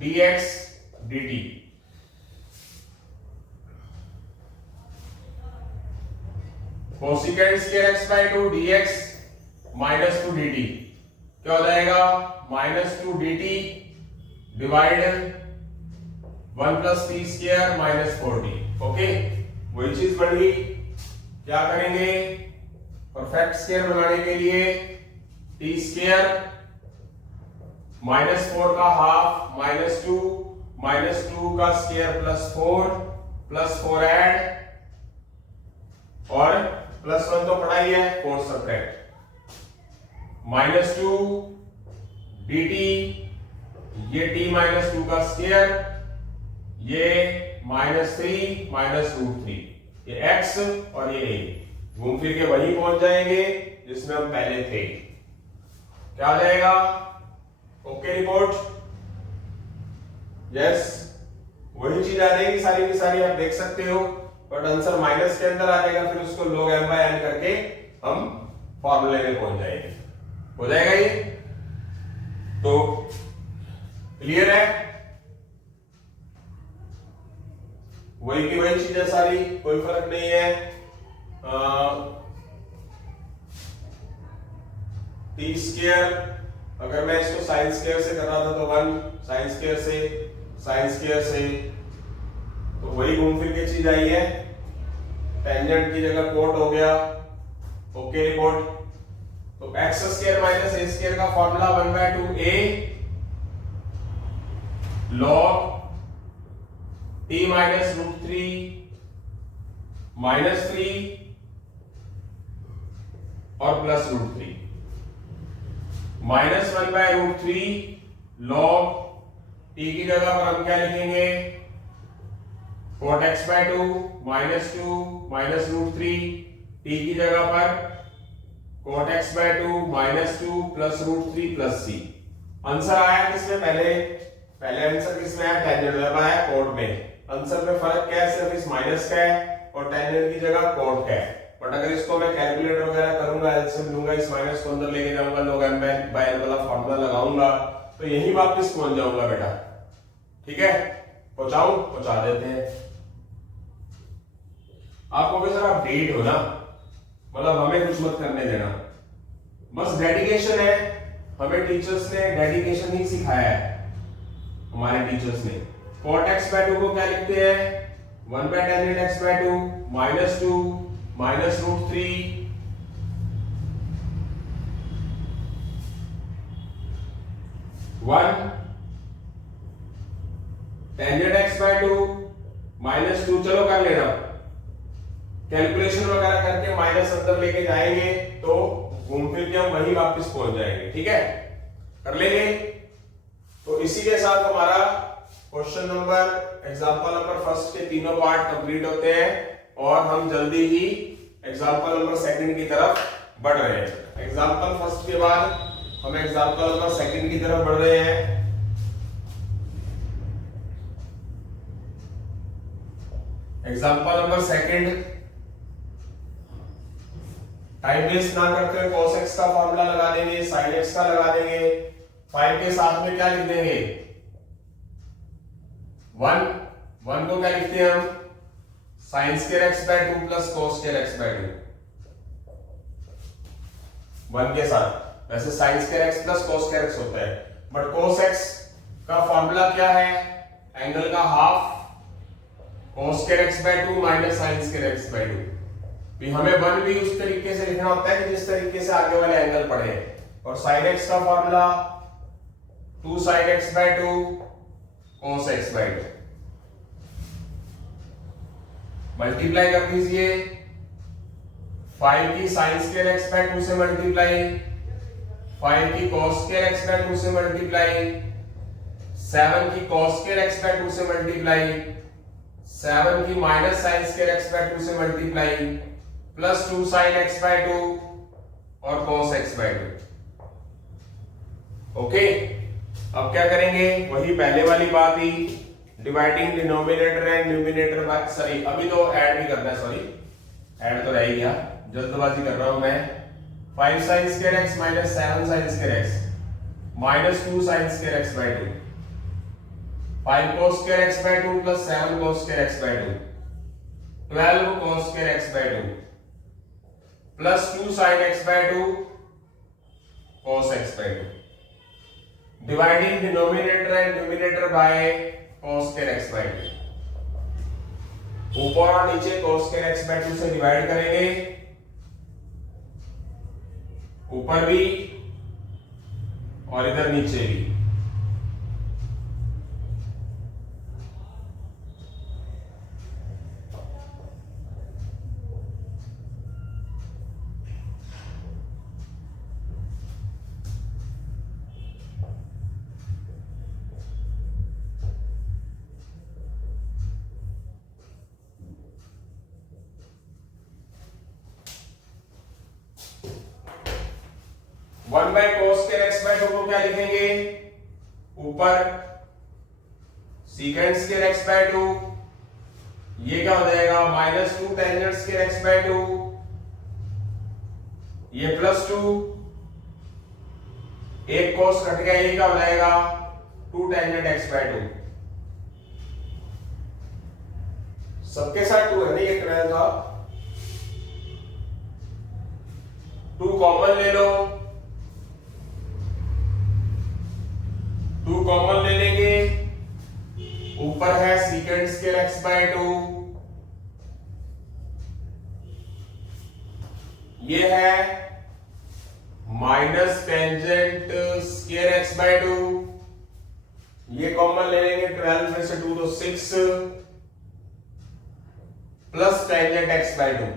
dx dt। Cosecant square x by 2 dx -2 dt क्या हो जाएगा? -2 dt divide 1 + t square -4t। Okay, वही चीज बन गई। क्या करेंगे? परफेक्ट स्क्वायर बनाने के लिए t स्क्वायर -4 का हाफ -2 -2 का स्क्वायर +4 ऐड और +1 तो पढ़ा ही है, 4 सब्ट्रैक्ट -2 dt, ये t -2 का स्क्वायर, ये -3 -√3, ये x और ये a घूम फिर के वहीं पहुंच जाएंगे जिसमें हम पहले थे। क्या आ जाएगा? Okay report? यस, वही चीज आ जाएगी सारी की सारी, आप देख सकते हो, बट आंसर माइनस के अंदर आ जाएगा, फिर उसको log m/n करके हम फॉर्मूले में पहुंच जाएंगे। हो जाएगा ये? तो क्लियर है? वही की वही चीजें सारी, कोई फर्क नहीं है। टी स्क्वायर अगर मैं इसको साइन स्क्वायर से कर रहा था तो 1 साइन स्क्वायर से, तो वही घूम फिर के चीज आई है। टेंजेंट की जगह कोट हो गया। Okay report? तो x square minus a square का फॉर्मूला 1/2a log t -√3 -3 और +√3 -1/√3 log t की जगह पर हम क्या लिखेंगे? cot x by 2 -2 -√3, t की जगह पर cot x by 2 -2 +√3 +c। Answer आया किसमें? पहले आंसर किसमें आया? टेंजेंट में आया, कोट में। आंसर में फर्क क्या है? सिर्फ इस माइनस का है और टेंजेंट की जगह कोट का है। बट अगर इसको मैं कैलकुलेटर वगैरह करूंगा, एलसीएम लूंगा, इस माइनस को अंदर लेके जाऊंगा, log m/n वाला फॉर्मूला लगाऊंगा, तो यही वापस पहुंच जाऊंगा बेटा। ठीक है, पहुंचा देते हैं। आपको भी सर अपडेट हो ना, मतलब हमें कुछ मत करने देना, बस डेडिकेशन है। हमें टीचर्स ने डेडिकेशन ही सिखाया है, हमारे टीचर्स ने। cot x by 2 को क्या लिखते हैं? 1/tan x by 2 -2 -√3 1 tangent x by 2 -2। चलो कर लेना, कैलकुलेशन वगैरह करके माइनस अंदर लेके जाएंगे तो घूम फिर के हम वहीं वापस पहुंच जाएंगे। ठीक है, कर लेंगे। तो इसी के साथ हमारा question number example number first के तीनों पार्ट कंप्लीट होते हैं और हम जल्दी ही एग्जांपल नंबर सेकंड की तरफ बढ़ रहे हैं। एग्जांपल फर्स्ट के बाद हम एग्जांपल नंबर सेकंड की तरफ बढ़ रहे हैं। Example number second, time waste ना करते हुए cos x का फॉर्मूला लगा देंगे, sin x का लगा देंगे, 5 के साथ में क्या लिख देंगे? 1 को क्या लिखते हैं हम? sin square x by 2 plus cos square x by 2। 1 के साथ, वैसे sin square x plus cos square x होता है, बट cos x का फॉर्मूला क्या है? एंगल का half cos square x by 2 minus sin square x by 2। भी हमें 1 भी उस तरीके से लिखना होता है कि जिस तरीके से आगे वाले एंगल पड़े हैं। और sin x का formula 2 sin x by 2 cos x by 2। Multiply कर दीजिए, 5 की sin square x by 2 से मल्टीप्लाई, 5 की cos square x by 2 से मल्टीप्लाई, 7 की cos square x by 2 से मल्टीप्लाई, 7 की minus sin square x by 2 से multiply, plus 2 sin x by 2 और cos x by 2। ओके, अब क्या करेंगे, वही पहले वाली बात ही, dividing denominator and numerator by, sorry अभी तो ऐड भी करना है, सॉरी ऐड तो रह ही गया, जल्दबाजी कर रहा हूं मैं। 5 sin square x minus 7 sin square x minus 2 sin square x by 2, 5 cos square x by 2 plus 7 cos square x by 2, 12 cos square x by 2 plus 2 sin x by 2 cos x by 2, dividing denominator and numerator by cos square x by 2, ऊपर और नीचे cos square x by 2 से divide करेंगे, ऊपर भी और इधर नीचे भी। One by cos square x by 2 को क्या लिखेंगे, ऊपर secant square x by 2, ये क्या हो जाएगा minus 2 tangent square x by 2, ये प्लस 2, एक cos कट गया, ये क्या हो जाएगा 2 tangent x by 2, सबके साथ 2 है ना, ये 12 था, 2 कॉमन ले लो, 2 कॉमन ले लेंगे, ऊपर है secant square x by 2, ये है minus tangent square x by 2, ये कॉमन ले लेंगे, 12 में से 2 तो 6 प्लस टेंजेंट x by 2,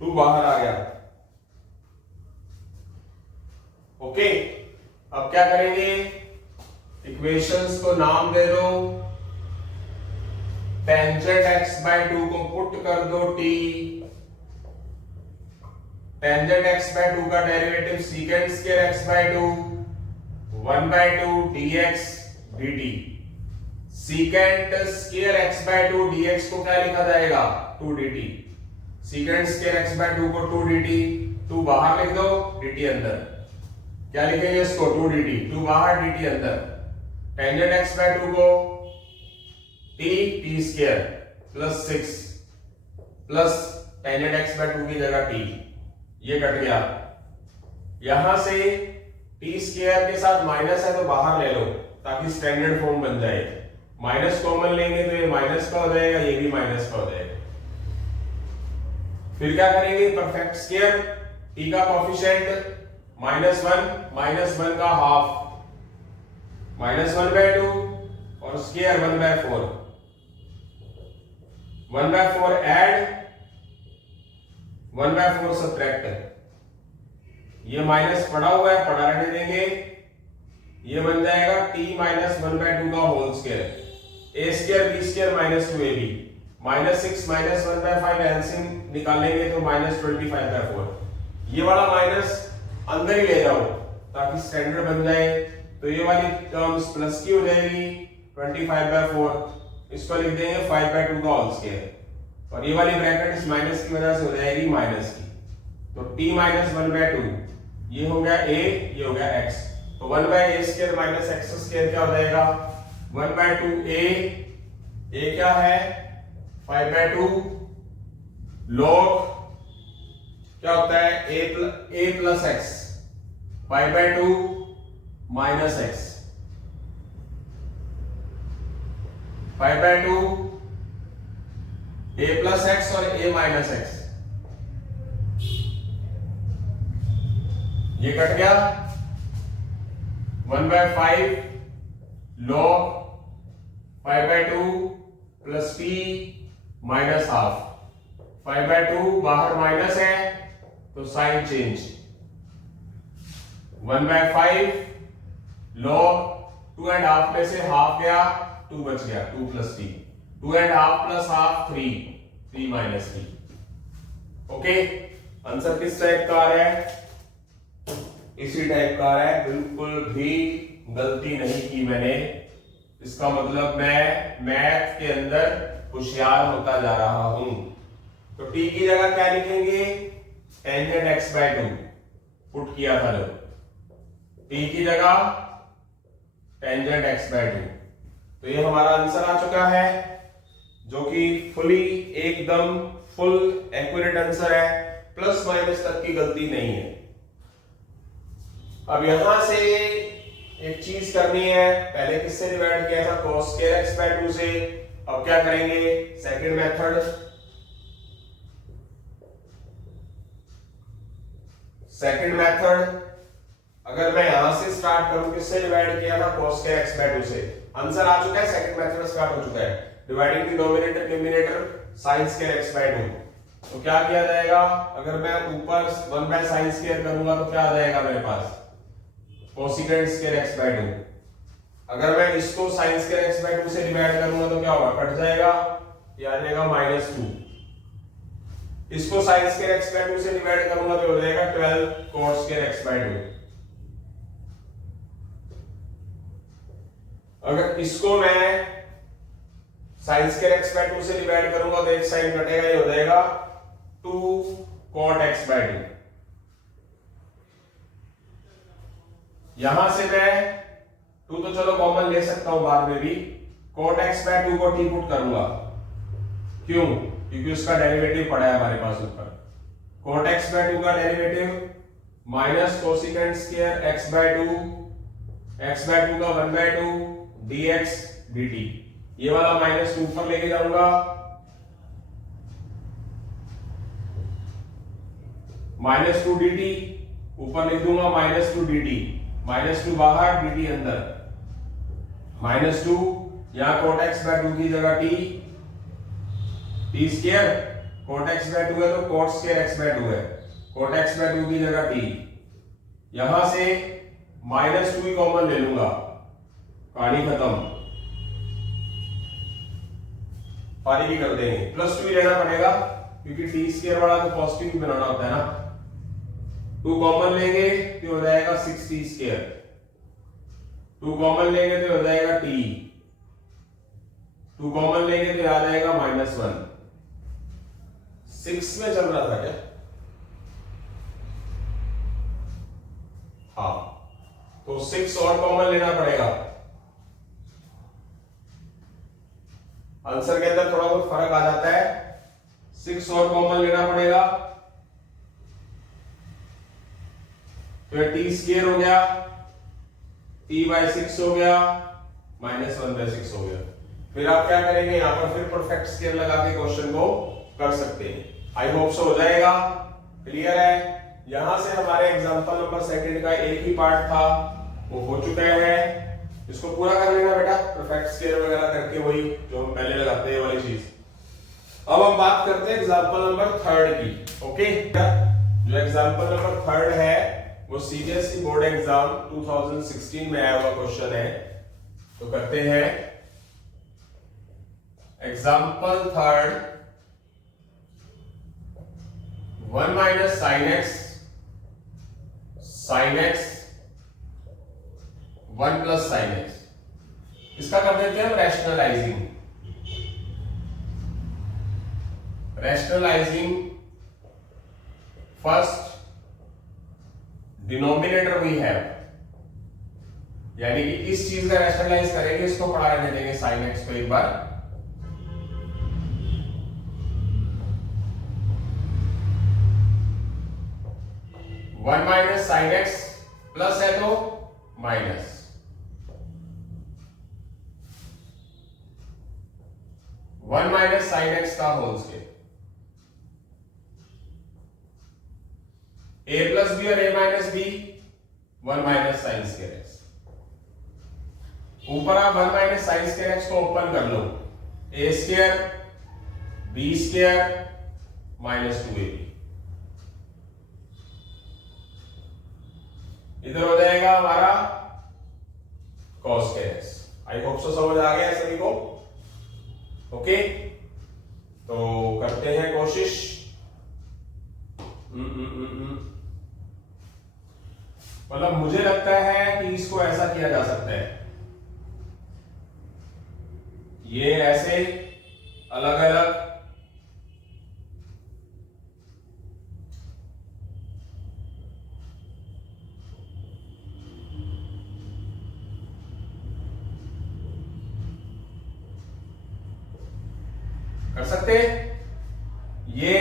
2 बाहर आ गया। ओके, अब क्या करेंगे, इक्वेशंस को नाम दे दो, टेंजेंट x by 2 को पुट कर दो t, टेंजेंट x by 2 का derivative secant square x by 2 1/2 dx dt, secant square x by 2 dx को क्या लिखा जाएगा 2 dt, secant square x by 2 को 2 dt, 2 बाहर लिख दो dt अंदर, क्या लिखेंगे इसको 2 dt, 2 बाहर dt अंदर, टेंजेंट x by 2 को t square plus 6 plus tangent x by 2 की जगह t, ये कट गया, यहां से t स्क्वायर के साथ माइनस है तो बाहर ले लो ताकि स्टैंडर्ड फॉर्म बन जाए, माइनस कॉमन लेंगे तो ये माइनस का हो जाएगा, ये भी माइनस का हो जाएगा। फिर क्या करेंगे, परफेक्ट स्क्वायर, t का कोएफिशिएंट -1 का हाफ -1/2 और स्क्वायर 1/4, 1/4 ऐड 1/4 सब्ट्रैक्ट, ये माइनस पड़ा हुआ है, पड़ा रहने देंगे, ये बन जाएगा t - 1/2 का whole square, a square b square -2ab, -6 - 1/5 LCM निकालेंगे तो -25/4, ये वाला माइनस अंदर ही ले जाओ ताकि स्टैंडर्ड बन जाए, तो ये वाली टर्म्स प्लस की हो जाएगी 25/4, इसको लिख देंगे 5/2 का होल स्क्वायर, और ये वाली ब्रैकेट इस माइनस की वजह से हो जाएगी माइनस की, तो t - 1/2 ये हो गया a, ये हो गया x, तो 1/a² - x² क्या हो जाएगा 1/2a, a क्या है 5/2 log क्या होता है a plus x, 5/2 minus x, 5/2 a plus x और a minus x, ये कट गया, 1/5 log 5/2 plus t minus half, 5/2 बाहर माइनस है तो साइन चेंज, 1/5 log 2.5 में से हाफ गया 2 बच गया, 2 plus t, 2.5 plus half 3 minus t। Okay, answer किस टाइप का आ रहा है, इसी टाइप का आ रहा है, बिल्कुल भी गलती नहीं की मैंने, इसका मतलब मैं मैथ के अंदर होशियार होता जा रहा हूं। तो t की जगह क्या लिखेंगे, टेंजेंट x/2 पुट किया था जब, t की जगह टेंजेंट x/2। तो ये हमारा आंसर आ चुका है, जो कि फुली एकदम फुल एक्यूरेट आंसर है, प्लस माइनस तक की गलती नहीं है। अब यहां से एक चीज करनी है, पहले किससे डिवाइड किया था, cos स्क्वायर x/2 से। अब क्या करेंगे, सेकंड मेथड, अगर मैं यहां से स्टार्ट करूं, किससे डिवाइड किया था, cos स्क्वायर x/2 से। आंसर आ चुका है, सेकंड मेथड स्टार्ट हो चुका है, dividing denominator numerator sin square x/2। तो क्या किया जाएगा, अगर मैं ऊपर 1/sin स्क्वायर करूंगा तो क्या आ जाएगा मेरे पास, कोसेकेंट स्क्वायर x/2। अगर मैं इसको sin स्क्वायर x/2 से डिवाइड करूंगा तो क्या होगा, कट जाएगा, ये आ जाएगा -2। इसको sin स्क्वायर x/2 से डिवाइड करूंगा तो हो जाएगा 12 cos स्क्वायर x/2। अगर इसको मैं sin स्क्वायर x/2 से डिवाइड करूंगा तो एक साइन कटेगा, ये हो जाएगा 2 cot x/2। यहां से मैं 2 तो चलो कॉमन ले सकता हूं बाद में भी, cot x/2 को t पुट करूंगा, क्यों, क्योंकि उसका डेरिवेटिव पड़ा है हमारे पास ऊपर। cot x/2 का derivative minus cosecant square x/2 का 1/2 dx dt, ये वाला -2 ऊपर लेके जाऊंगा, -2 dt ऊपर लिख दूंगा, -2 dt, -2 बाहर dt अंदर, -2 यहां cot x/2 की जगह t स्क्वायर, cot x/2 है तो cot स्क्वायर x/2 है, cot x/2 की जगह t, यहां से -2 ही कॉमन ले लूंगा, कहानी खत्म, पारी भी कर देंगे, +2 ही लेना पड़ेगा क्योंकि टी स्क्वायर वाला तो पॉजिटिव ही बनाना होता है ना। 2 कॉमन लेंगे तो हो जाएगा 6t स्क्वायर, 2 कॉमन लेंगे तो हो जाएगा t, 2 कॉमन लेंगे तो आ जाएगा -1। 6 में चल रहा था क्या, हाँ, तो 6 और कॉमन लेना पड़ेगा। आंसर के अंदर थोड़ा बहुत फर्क आ जाता है, 6 और कॉमन लेना पड़ेगा, तो t स्क्वायर हो गया, t/6 हो गया, -1/6 हो गया। फिर आप क्या करेंगे, यहां पर फिर परफेक्ट स्क्वायर लगा के क्वेश्चन को कर सकते हैं। आई होप सो हो जाएगा, क्लियर है। यहां से हमारे एग्जांपल नंबर सेकंड का एक ही पार्ट था, वो हो चुका है, इसको पूरा कर लेना बेटा, परफेक्ट स्क्वायर वगैरह करके, वही जो हम पहले लगाते हैं वाली चीज। अब हम बात करते हैं एग्जांपल नंबर थर्ड की। ओके, जो एग्जांपल नंबर थर्ड है वो सीबीएसई बोर्ड एग्जाम 2016 में आया हुआ क्वेश्चन है। तो करते हैं example third, 1 - sin x 1 + sin x, इसका कर देते हैं हम rationalising first denominator we have, यानी कि इस चीज का रैशनलाइज करेंगे, इसको पढ़ा रहने देंगे sin x को एक बार। One minus sine x plus है तो minus, one minus sine x का whole square, a plus b और a minus b, 1 minus sine square x. ऊपर आप 1 माइनस साइन स्क्वायर एक्स को ओपन कर लो, a square b square minus 2ab, इधर हो जाएगा हमारा cos square x. I hope so समझ आ गया सभी को। ओके, तो करते हैं कोशिश। मतलब मुझे लगता है कि इसको ऐसा किया जा सकता है, ये ऐसे अलग अलग कर सकते हैं। ये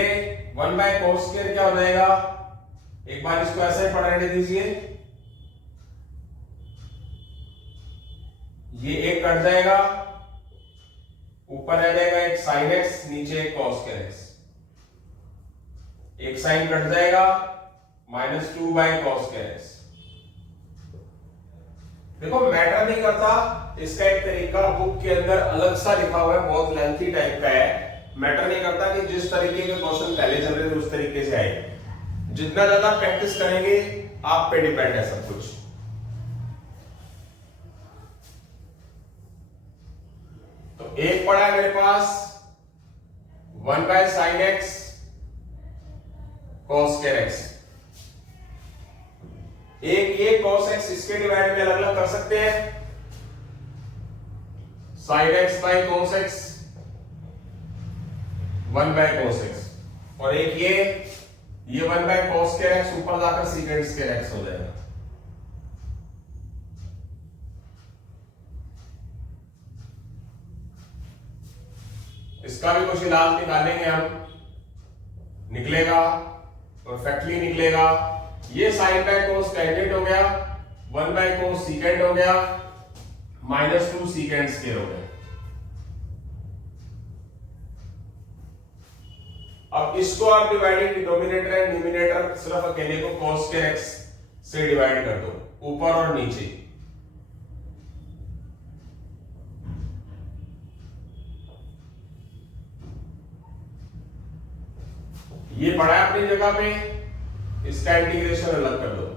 1/cos² क्या हो जाएगा, एक बार इसको ऐसे ही पढ़ रहने दीजिए, ये एक कट जाएगा, ऊपर रह जाएगा एक sin x, नीचे एक cos²x, एक साइन कट जाएगा, -2/cos²x। देखो मैटर नहीं करता, इसका एक तरीका बुक के अंदर अलग सा लिखा हुआ है, बहुत लेंथी टाइप का है। मैटर नहीं करता कि जिस तरीके के क्वेश्चन पहले चल रहे थे उस तरीके से आए, जितना ज्यादा प्रैक्टिस करेंगे आप पे डिपेंड है सब कुछ। तो एक पड़ा है मेरे पास 1/sin x cos²x, एक ये cos x, इसके डिवाइड में अलग अलग कर सकते हैं, sin x/cos x 1/cos x, और एक ये 1/cos²x ऊपर जाकर sec²x हो जाएगा। इसका भी कुछ इलाज निकालेंगे हम, निकलेगा परफेक्टली निकलेगा। ये sin/cos टेंजेंट हो गया, 1/cos secant हो गया, -2 secant² हो गया। अब इसको आप डिवाइडिंग डिनोमिनेटर एंड न्यूमरेटर सिर्फ अकेले को cos²x से डिवाइड कर दो, ऊपर और नीचे। ये पड़ा है अपनी जगह पे, इसका इंटीग्रेशन अलग कर दो,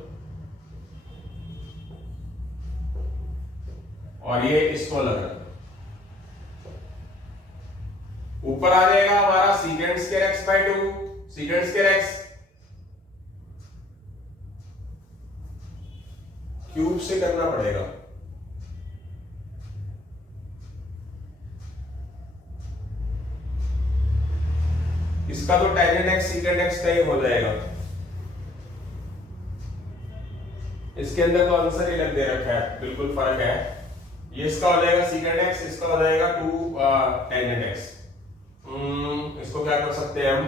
और ये इसको अलग कर दो। ऊपर आ जाएगा हमारा sec²x/2, sec²x क्यूब से करना पड़ेगा, इसका तो tan x sec² का ही हो जाएगा। इसके अंदर तो आंसर ही लग दे रखा है, बिल्कुल फर्क है। ये इसका हो जाएगा sec²x, इसका हो जाएगा 2 tan x। इसको क्या कर सकते हैं हम,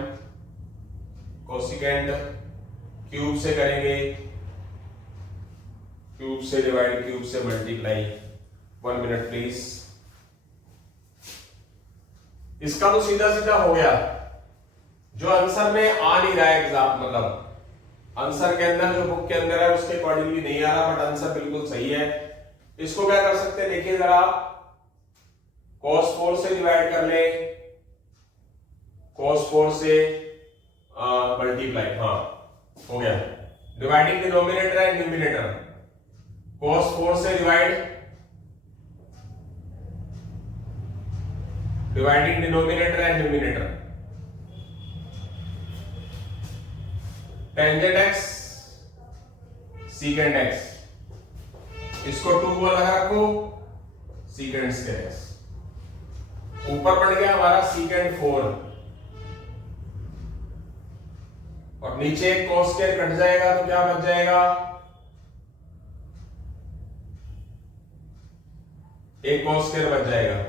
कोसिकेंट क्यूब से करेंगे, क्यूब से डिवाइड, क्यूब से मल्टीप्लाई। 1 minute please. इसका तो सीधा सीधा हो गया, जो आंसर में आ नहीं रहा है एग्जाम, मतलब आंसर के अंदर जो बुक के अंदर है उसके अकॉर्डिंगली नहीं आ रहा, बट आंसर बिल्कुल सही है। इसको क्या कर सकते हैं, देखिए जरा, cos4 से डिवाइड कर ले, cos4 से मल्टीप्लाई, हाँ हो गया। Dividing denominator and numerator, cos4 से dividing denominator and numerator, tangent x secant x, इसको 2 को लगा रखो, sec²x। ऊपर पड़ गया हमारा secant4, और नीचे cos² कट जाएगा तो क्या बच जाएगा, एक cos² बच जाएगा।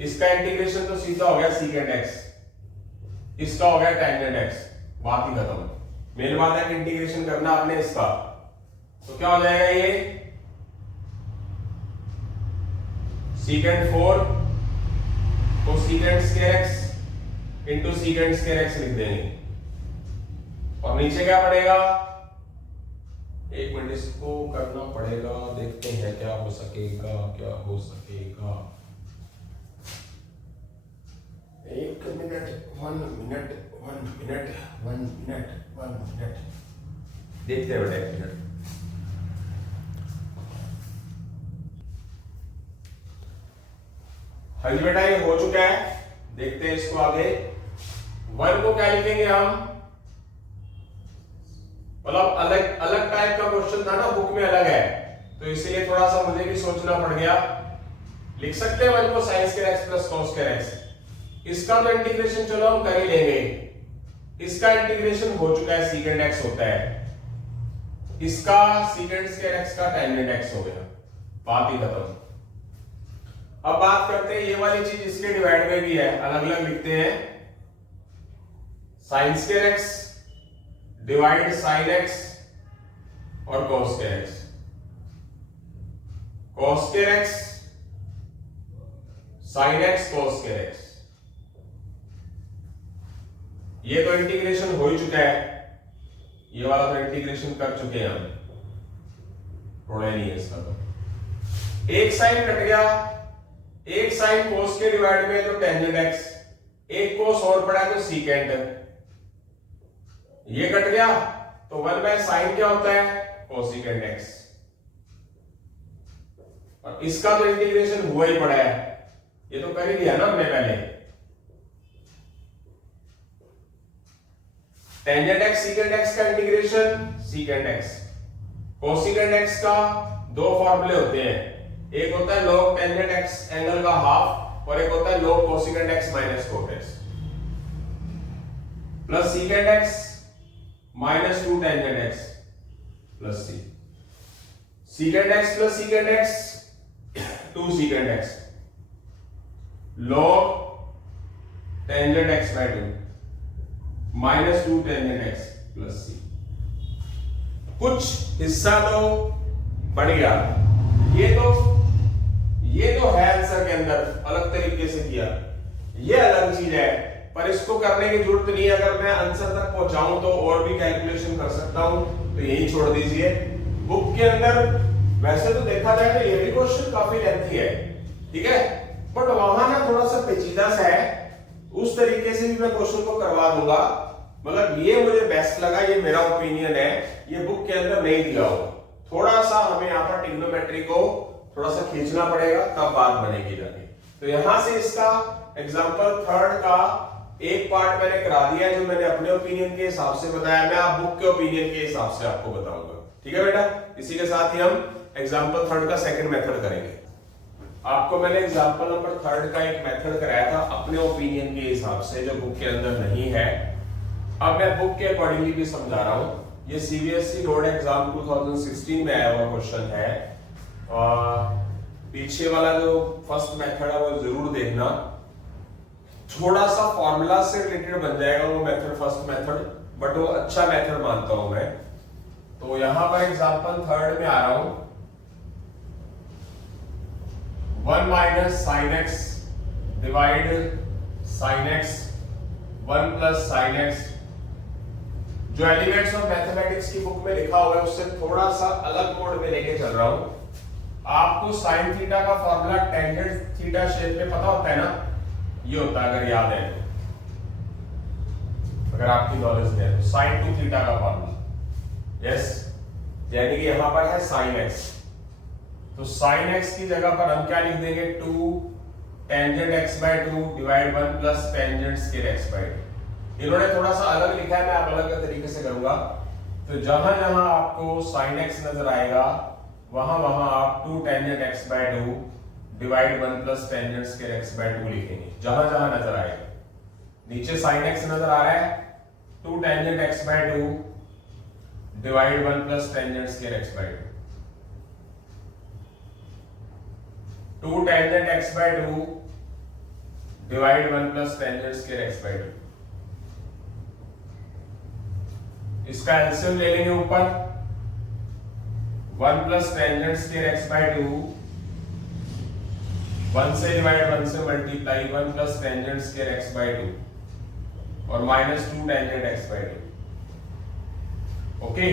इसका इंटीग्रेशन तो सीधा हो गया secant x, इसका हो गया टेंजेंट x, बात ही खत्म। मेन बात है कि इंटीग्रेशन करना आपने इसका, तो क्या हो जाएगा, ये secant4 को sec²x इंटू sec² लिख देंगे, और नीचे क्या पड़ेगा, एक मिनट इसको करना पड़ेगा, देखते हैं क्या हो सकेगा, क्या हो सकेगा। 1 minute, 1 minute, 1 minute, 1 minute, 1 minute, देखते हैं बेटा 1 मिनट। हाँ जी बेटा, ये हो चुका है, देखते हैं इसको आगे। 1 को क्या लिखेंगे हम, मतलब अलग अलग टाइप का क्वेश्चन था ना, बुक में अलग है, तो इसीलिए थोड़ा सा मुझे भी सोचना पड़ गया। लिख सकते हैं 1 को sin square x plus cos square x। इसका तो इंटीग्रेशन चलो हम कर ही लेंगे, इसका इंटीग्रेशन हो चुका है, सीकेंड x होता है, इसका सीकेंड स्क्वायर x का टेंजेंट x हो गया, बात ही खत्म। अब बात करते हैं ये वाली चीज, इसके डिवाइड में भी है, अलग अलग लिखते हैं, sin square x divide sin x और cos square x, cos square x sin x cos square x। ये तो इंटीग्रेशन हो ही चुका है, ये वाला तो इंटीग्रेशन कर चुके हैं हम, थोड़ा नहीं है इसका। तो एक साइन कट गया, एक साइन cos के डिवाइड में तो टेंजेंट x, एक cos और पड़ा है तो सीकेंट, ये कट गया तो 1 बाय साइन क्या होता है, कोसिकेंट x। और इसका तो इंटीग्रेशन हुआ ही पड़ा है, ये तो कर ही दिया ना हमने पहले। टेंजेंट x सीकेंट x का integration secant x, cosecant x का दो फॉर्मूले होते हैं, एक होता है log टेंजेंट x एंगल का हाफ और एक होता है log cosecant x minus cot x plus secant x minus 2 tangent x plus c, secant x plus secant x 2 secant x log tangent x by 2 minus 2 tangent x plus c। कुछ हिस्सा तो बढ़ गया, ये तो है आंसर के अंदर अलग तरीके से किया, ये अलग चीज है, पर इसको करने की जरूरत नहीं है। अगर मैं आंसर तक पहुंचाऊं तो और भी कैलकुलेशन कर सकता हूं, तो यही छोड़ दीजिए। बुक के अंदर वैसे तो देखा जाए तो ये भी क्वेश्चन काफी लेंथी है, ठीक है, बट वहां ना थोड़ा सा पेचीदा सा है, उस तरीके से भी मैं क्वेश्चन को करवा दूंगा। मतलब ये मुझे बेस्ट लगा, ये मेरा ओपिनियन है, ये बुक के अंदर नहीं दिया होगा, थोड़ा सा हमें यहाँ पर ट्रिग्नोमेट्री को थोड़ा सा खींचना पड़ेगा, तब बात बनेगी जाके। तो यहां से इसका एग्जांपल थर्ड का एक पार्ट मैंने करा दिया, जो मैंने अपने ओपिनियन के हिसाब से बताया, मैं आप बुक के ओपिनियन के हिसाब से आपको बताऊंगा, ठीक है बेटा। इसी के साथ ही हम एग्जांपल थर्ड का सेकंड मेथड करेंगे। आपको मैंने एग्जांपल नंबर थर्ड का एक मेथड कराया था अपने ओपिनियन के हिसाब से, जो बुक के अंदर नहीं है। अब मैं बुक के अकॉर्डिंगली भी समझा रहा हूं। ये सीबीएसई बोर्ड एग्जाम 2016 में आया हुआ क्वेश्चन है, और पीछे वाला जो फर्स्ट मेथड है वो जरूर देखना, थोड़ा सा फॉर्मूला से रिलेटेड बन जाएगा वो मेथड, फर्स्ट मेथड, बट वो अच्छा मेथड मानता हूं मैं। तो यहां पर एग्जांपल थर्ड में आ रहा हूं, 1 minus sine x divide sine x 1 plus sine x. जो एलिमेंट्स ऑफ मैथमेटिक्स की बुक में लिखा हुआ है उससे थोड़ा सा अलग मोड में लेके चल रहा हूं। आपको साइन थीटा का फॉर्मूला टेंजेंट थीटा शेप में पता होता है ना, ये होता है, अगर याद है तो, अगर आपकी नॉलेज है तो, साइन 2 थीटा का फॉर्मूला, यस, यानी कि यहां पर है साइन एक्स, तो साइन एक्स की जगह पर हम क्या लिख देंगे, 2 tangent x by 2 divide 1 plus tangent square x by 2। इन्होंने थोड़ा सा अलग लिखा है, मैं आप अलग तरीके से करूंगा। तो जहां जहां आपको साइन एक्स नजर आएगा वहां वहां आप 2 tangent x by 2 divide 1 plus tangent square x by 2 लिखेंगे, जहां जहां नजर आएगा। नीचे साइन एक्स नजर आ रहा है, 2 tangent x by 2 divide 1 plus tangent square x by 2, 2 tangent x by 2 divide 1 plus tangent square x by 2। इसका एलसीएम ले लेंगे ऊपर, 1 plus tangent square x by 2, 1 से डिवाइड 1 से multiply 1 plus tangent square x by 2 और minus 2 tangent x by 2। Okay,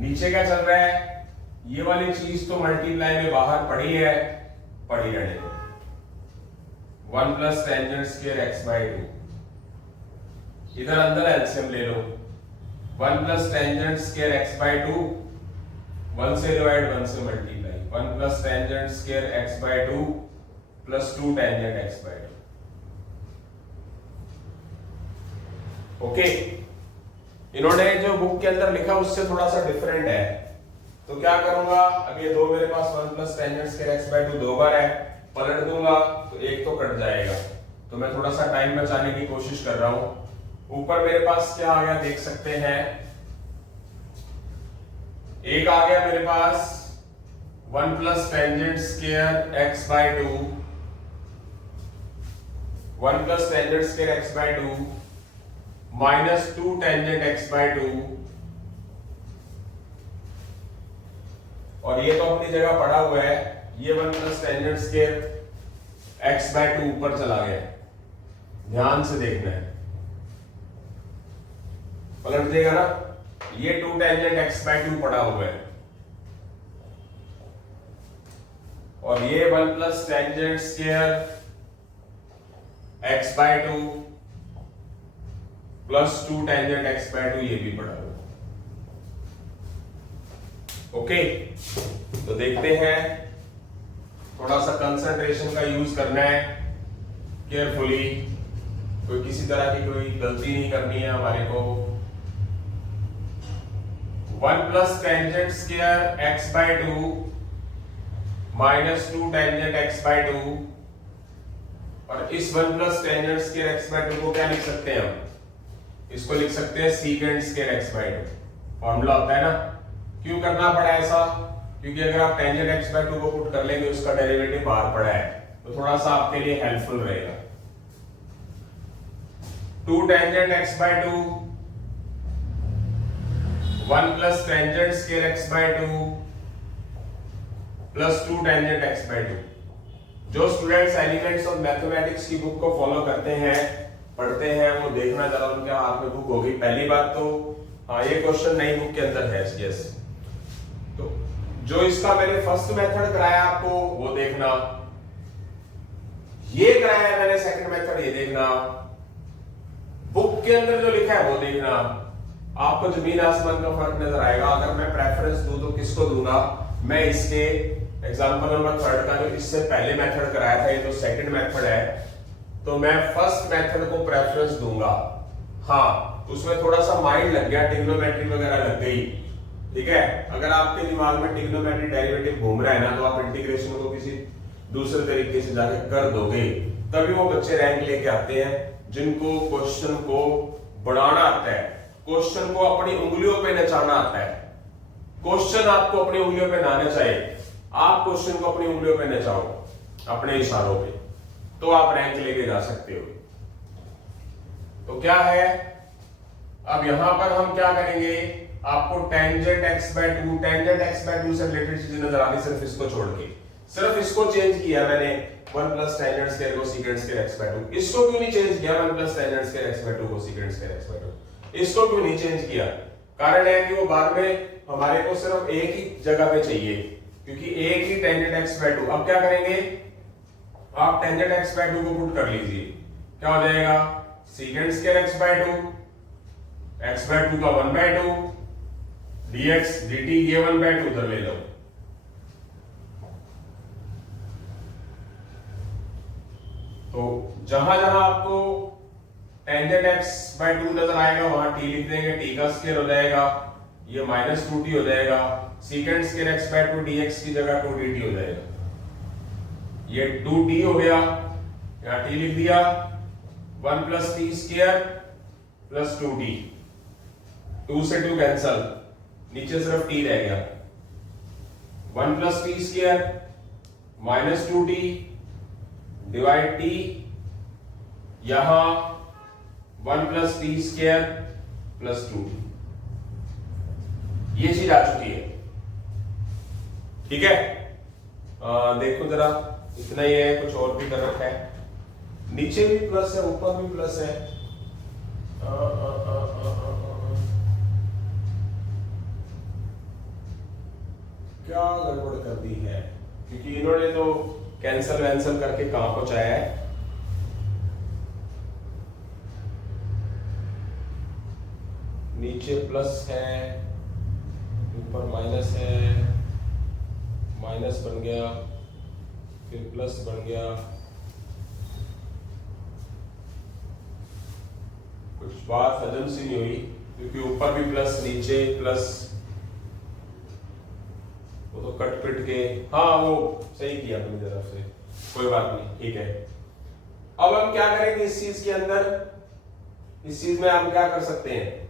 नीचे क्या चल रहा है, ये वाली चीज तो मल्टीप्लाई में बाहर पड़ी है, पड़ी रहने दो, 1 plus tangent square x by 2। इधर अंदर एलसीएम ले लो, 1 plus tangent square x by 2, 1 से डिवाइड 1 से multiply, 1 plus tangent square x by 2 plus 2 tangent x by 2। Okay, इन्होंने जो बुक के अंदर लिखा उससे थोड़ा सा डिफरेंट है। तो क्या करूंगा, अब ये 2 मेरे पास 1 plus tangent square x by 2 2 बार है, पलट दूंगा तो एक तो कट जाएगा। तो मैं थोड़ा सा टाइम बचाने की कोशिश कर रहा हूं। ऊपर मेरे पास क्या आ गया देख सकते हैं, एक आ गया मेरे पास 1 plus tangent square x by 2, 1 plus tangent square x by 2 minus 2 tangent x by 2, और ये तो अपनी जगह पड़ा हुआ है। ये 1 plus tangent square x by 2 ऊपर चला गया, ध्यान से देखना है, पलट देगा ना। ये 2 टेंजेंट x बाय 2 पड़ा हुआ है, और ये 1 plus tangent square x by 2 plus 2 tangent x by 2 ये भी पड़ा हुआ है। ओके, तो देखते हैं, थोड़ा सा कंसंट्रेशन का यूज करना है, केयरफुली, कोई किसी तरह की कोई गलती नहीं करनी है हमारे को। 1 plus tangent square x by 2 minus 2 tangent x by 2, और इस 1 plus tangent square x by 2 को क्या लिख सकते हैं हम, इसको लिख सकते हैं secant square x by 2। Formula होता है ना। क्यों करना पड़ा ऐसा, क्योंकि अगर आप टेंजेंट x बाय 2 को पुट कर लेंगे, उसका डेरिवेटिव बाहर पड़ा है, तो थोड़ा सा आपके लिए हेल्पफुल रहेगा। 2 tangent x by 2, 1 plus tangent square x by 2 plus 2 tangent x by 2। जो स्टूडेंट्स एलिमेंट्स ऑफ मैथमेटिक्स की बुक को फॉलो करते हैं, पढ़ते हैं, वो देखना जरा उनके हाथ में बुक होगी। पहली बात तो हाँ, ये क्वेश्चन नई बुक के अंदर है, यस। तो जो इसका मैंने फर्स्ट मेथड कराया आपको वो देखना, ये कराया है मैंने सेकंड मेथड, ये देखना, बुक के अंदर जो लिखा है वो देखना। आपको जमीन आसमान का फर्क नजर आएगा। अगर मैं प्रेफरेंस दूं तो किसको दूंगा, मैं इसके एग्जांपल नंबर 3 का जो इससे पहले मेथड कराया था, ये तो सेकंड मेथड है, तो मैं फर्स्ट मेथड को प्रेफरेंस दूंगा। हाँ, उसमें थोड़ा सा माइंड लग गया, ट्रिग्नोमेट्री वगैरह लग गई, ठीक है। अगर आपके दिमाग में ट्रिग्नोमेट्री डेरिवेटिव घूम रहा है ना, तो आप इंटीग्रेशन को किसी दूसरे तरीके से जाके कर दोगे, तभी वो बच्चे रैंक लेके आते हैं जिनको क्वेश्चन को बढ़ाना आता है, क्वेश्चन को अपनी उंगलियों पे नचाना आता है। क्वेश्चन आपको अपनी उंगलियों पे ना नचाए, आप क्वेश्चन को अपनी उंगलियों पे नचाओ, अपने इशारों पे, तो आप रैंक लेके जा सकते हो। तो क्या है, अब यहां पर हम क्या करेंगे, आपको tangent x by 2, tangent x by 2 से रिलेटेड चीजें नजर आ रही, सिर्फ इसको छोड़ के, सिर्फ इसको चेंज किया मैंने, 1 प्लस टेंजेंट स्क्वायर को सीकेंट स्क्वायर x बाय 2। इसको क्यों नहीं चेंज किया, 1 plus tangent square x by 2 को सीकेंट स्क्वायर x बाय 2, इसको क्यों नहीं चेंज किया? कारण है कि वो बाद में हमारे को सिर्फ एक ही जगह पे चाहिए, क्योंकि एक ही टेंजेंट x बाय 2। अब क्या करेंगे, आप टेंजेंट x बाय 2 को पुट कर लीजिए, क्या हो जाएगा, secant square x by 2, x by 2 का 1 बाय 2, dx dt ये 1 बाय 2 उधर ले लो। तो जहां जहां आपको टेंजेंट x बाय 2 नजर आएगा, वहां t लिख देंगे, t का स्क्वायर हो जाएगा, ये माइनस 2t हो जाएगा, secant square x by 2 dx की जगह 2 dt हो जाएगा, ये 2t हो गया, यहां t लिख दिया, 1 plus t square plus 2t, 2 से 2 कैंसल, नीचे सिर्फ t रह गया, 1 plus t square minus 2t divide t, यहां 1 plus t square plus 2t, ये चीज आ चुकी है, ठीक है। देखो जरा, इतना ही है, कुछ और भी कर रखा है, नीचे भी प्लस है, ऊपर भी प्लस है, क्या गड़बड़ कर दी है, क्योंकि इन्होंने तो कैंसल वैंसल करके कहां पहुंचाया है। नीचे प्लस है, ऊपर माइनस है, माइनस बन गया, फिर प्लस बन गया, कुछ बात हजम सी नहीं हुई। क्योंकि ऊपर भी प्लस नीचे प्लस, वो तो कट पिट के, हाँ वो सही किया अपनी तरफ से, कोई बात नहीं, ठीक है। अब हम क्या करेंगे इस चीज के अंदर, इस चीज में हम क्या कर सकते हैं,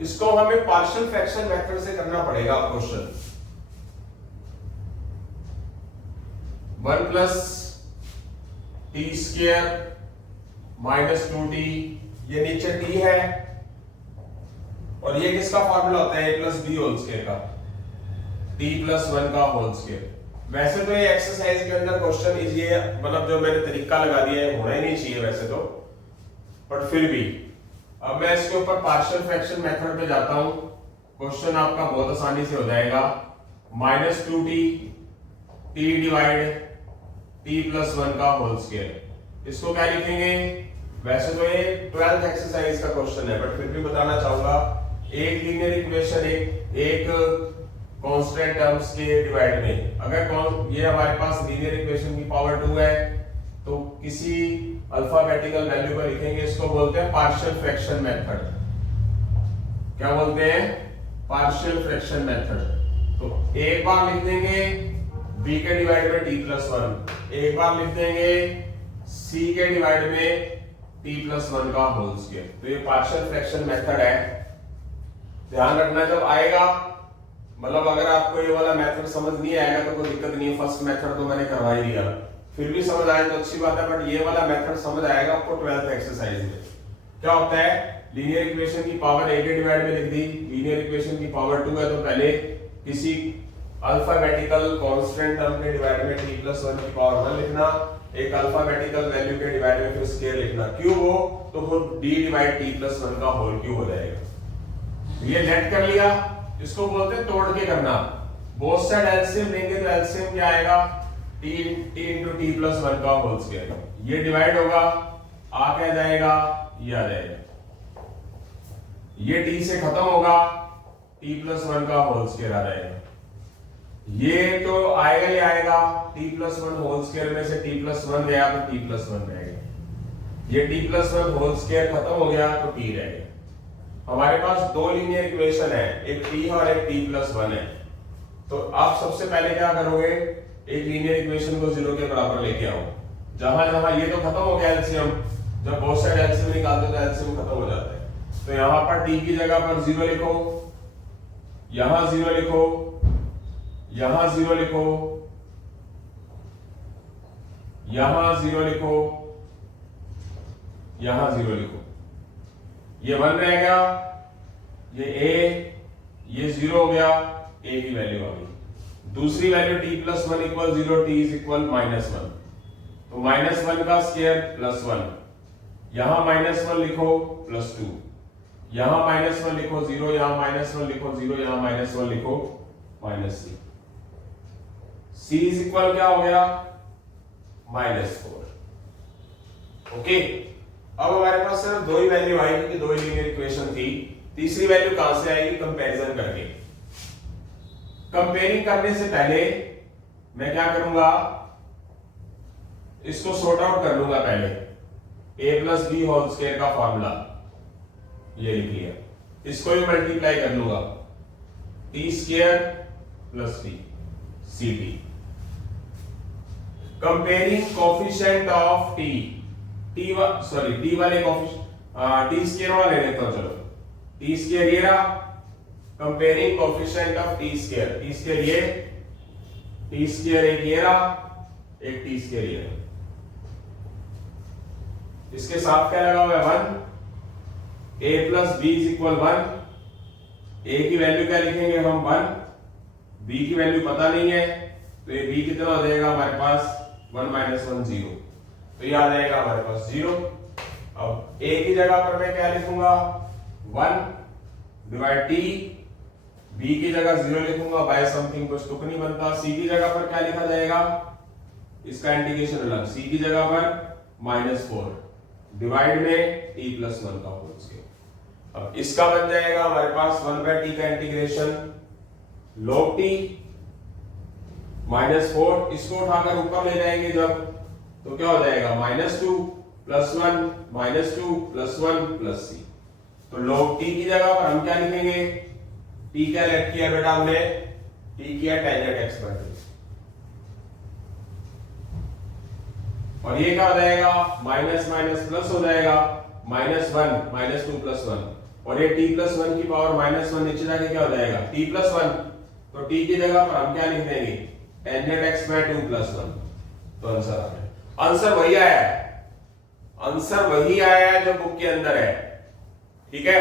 इसको हमें पार्शियल फ्रैक्शन मेथड से करना पड़ेगा question. 1 plus T square minus 2t, ये नीचे t है, और ये किसका फॉर्मूला होता है, a plus b whole square का, t प्लस 1 का होल स्क्वायर। वैसे तो ये एक्सरसाइज के अंदर क्वेश्चन ये मतलब जो मैंने तरीका लगा दिया है होना ही नहीं चाहिए वैसे तो, बट फिर भी अब मैं इसके ऊपर पार्शियल फ्रैक्शन मेथड पे जाता हूं, क्वेश्चन आपका बहुत आसानी से हो जाएगा। Minus 2t t divide t plus 1 का होल स्क्वायर, इसको क्या लिखेंगे, वैसे तो ये 12th एक्सरसाइज का क्वेश्चन है बट फिर भी बताना चाहूंगा, एक लीनियर इक्वेशन एक कांस्टेंट टर्म्स के डिवाइड में, अगर ये हमारे पास लीनियर इक्वेशन की पावर 2 है तो किसी अल्फाबेटिकल वैल्यू पर लिखेंगे, इसको बोलते हैं पार्शियल फ्रैक्शन मेथड। क्या बोलते हैं, पार्शियल फ्रैक्शन मेथड। तो एक बार लिख देंगे b के डिवाइड में t प्लस 1, एक बार लिख देंगे c के डिवाइड में t प्लस 1 का होल स्क्वायर। तो ये पार्शियल फ्रैक्शन मेथड है, ध्यान रखना जब आएगा, मतलब अगर आपको ये वाला मेथड समझ नहीं आएगा तो कोई दिक्कत नहीं है, फर्स्ट मेथड तो मैंने करवा ही दिया, फिर भी समझ आए तो अच्छी बात है, बट ये वाला मेथड समझ आएगा आपको 12th एक्सरसाइज में। क्या होता है, लीनियर इक्वेशन की पावर a के डिवाइड में लिख दी, लीनियर इक्वेशन की पावर 2 है तो पहले किसी अल्फाबेटिकल कांस्टेंट टर्म के डिवाइड में t प्लस 1 की पावर 1 लिखना, एक अल्फाबेटिकल वैल्यू के डिवाइड में फिर स्क्वायर लिखना, क्यूब हो तो वो d डिवाइड t प्लस 1 का होल क्यूब हो जाएगा। ये नेट कर लिया, इसको बोलते हैं तोड़ के करना, बोथ साइड एलसीएम लेंगे तो एलसीएम क्या आएगा, t into t प्लस 1 का होल स्क्वायर, ये डिवाइड होगा, आ क्या जाएगा, ये आ जाएगा, ये t से खत्म होगा, t प्लस 1 का होल स्क्वायर आ जाएगा, ये तो आएगा ही आएगा, t प्लस 1 होल स्क्वायर में से t प्लस 1 गया तो t प्लस 1 रहेगा, ये t प्लस 1 होल स्क्वायर खत्म हो गया तो t रहेगा। हमारे पास दो लीनियर इक्वेशन है, एक t है और एक t प्लस 1 है, तो आप सबसे पहले क्या करोगे, एक लीनियर इक्वेशन को 0 के बराबर लेके आओ, जहां जहां ये तो खत्म हो गया एलसीएम, जब बोथ साइड एलसीएम निकालते तो एलसीएम खत्म हो जाता है, तो यहां पर t की जगह पर 0 लिखो, यहां 0 लिखो, यहां 0 लिखो, यहां 0 लिखो, यहां 0 लिखो, ये 1 रह गया, ये a, ये 0 हो गया, a की वैल्यू आ गई। दूसरी value t plus 1 equal 0, t is equal minus 1, तो माइनस 1 का स्क्वायर प्लस 1, यहां माइनस 1 लिखो प्लस 2, यहां माइनस 1 लिखो 0, यहां माइनस 1 लिखो 0, यहां माइनस 1 लिखो minus c, c is equal क्या हो गया, माइनस 4। ओके, अब हमारे पास सिर्फ दो ही वैल्यू आई क्योंकि दो ही लीनियर इक्वेशन थी, तीसरी वैल्यू कहां से आएगी, कंपैरिजन करके। कंपेयरिंग करने से पहले मैं क्या करूंगा, इसको सॉर्ट आउट कर लूंगा पहले, a plus b whole square का फॉर्मूला ये लिख लिया, इसको भी मल्टीप्लाई कर लूंगा, t square plus t c t. Comparing coefficient of t, t वाले कोफिशिएंट टी स्क्वायर वाला ले लेता हूं, चलो टी स्क्वायर ये रहा, comparing coefficient of t square, t square ये, टी स्क्वायर एक ये रहा, एक टी स्क्वायर ये रहा, इसके साथ क्या लगा हुआ है 1, a plus b is equal 1, a की वैल्यू क्या लिखेंगे हम 1, b की वैल्यू पता नहीं है तो ये b कितना हो जाएगा हमारे पास 1 माइनस 1 0, तो ये आ जाएगा हमारे पास 0। अब a की जगह पर मैं क्या लिखूंगा 1 डिवाइड t, b की जगह 0 लिखूंगा, बाय समथिंग कुछ तुक नहीं बनता, c की जगह पर क्या लिखा जाएगा, इसका इंटीग्रेशन अलग, c की जगह पर -4 डिवाइड में t प्लस 1 का होल स्क्वायर। अब इसका बन जाएगा हमारे पास 1/t का इंटीग्रेशन log t -4, इसको उठाकर ऊपर ले जाएंगे जब, तो क्या हो जाएगा -2 + 1 -2 + 1 + c। तो log t की जगह पर हम क्या लिखेंगे, t क्या लेट किया बेटा हमने, t किया tan x/2 और ये क्या हो जाएगा माइनस माइनस प्लस हो जाएगा -1 -2 + 1 और ये t + 1 की पावर -1 नीचे जाके क्या हो जाएगा t + 1। तो t की जगह पर हम क्या लिख देंगे tan x/2 + 1। तो आंसर आ गया। आंसर वही आया है, आंसर वही आया है जो बुक के अंदर है। ठीक है,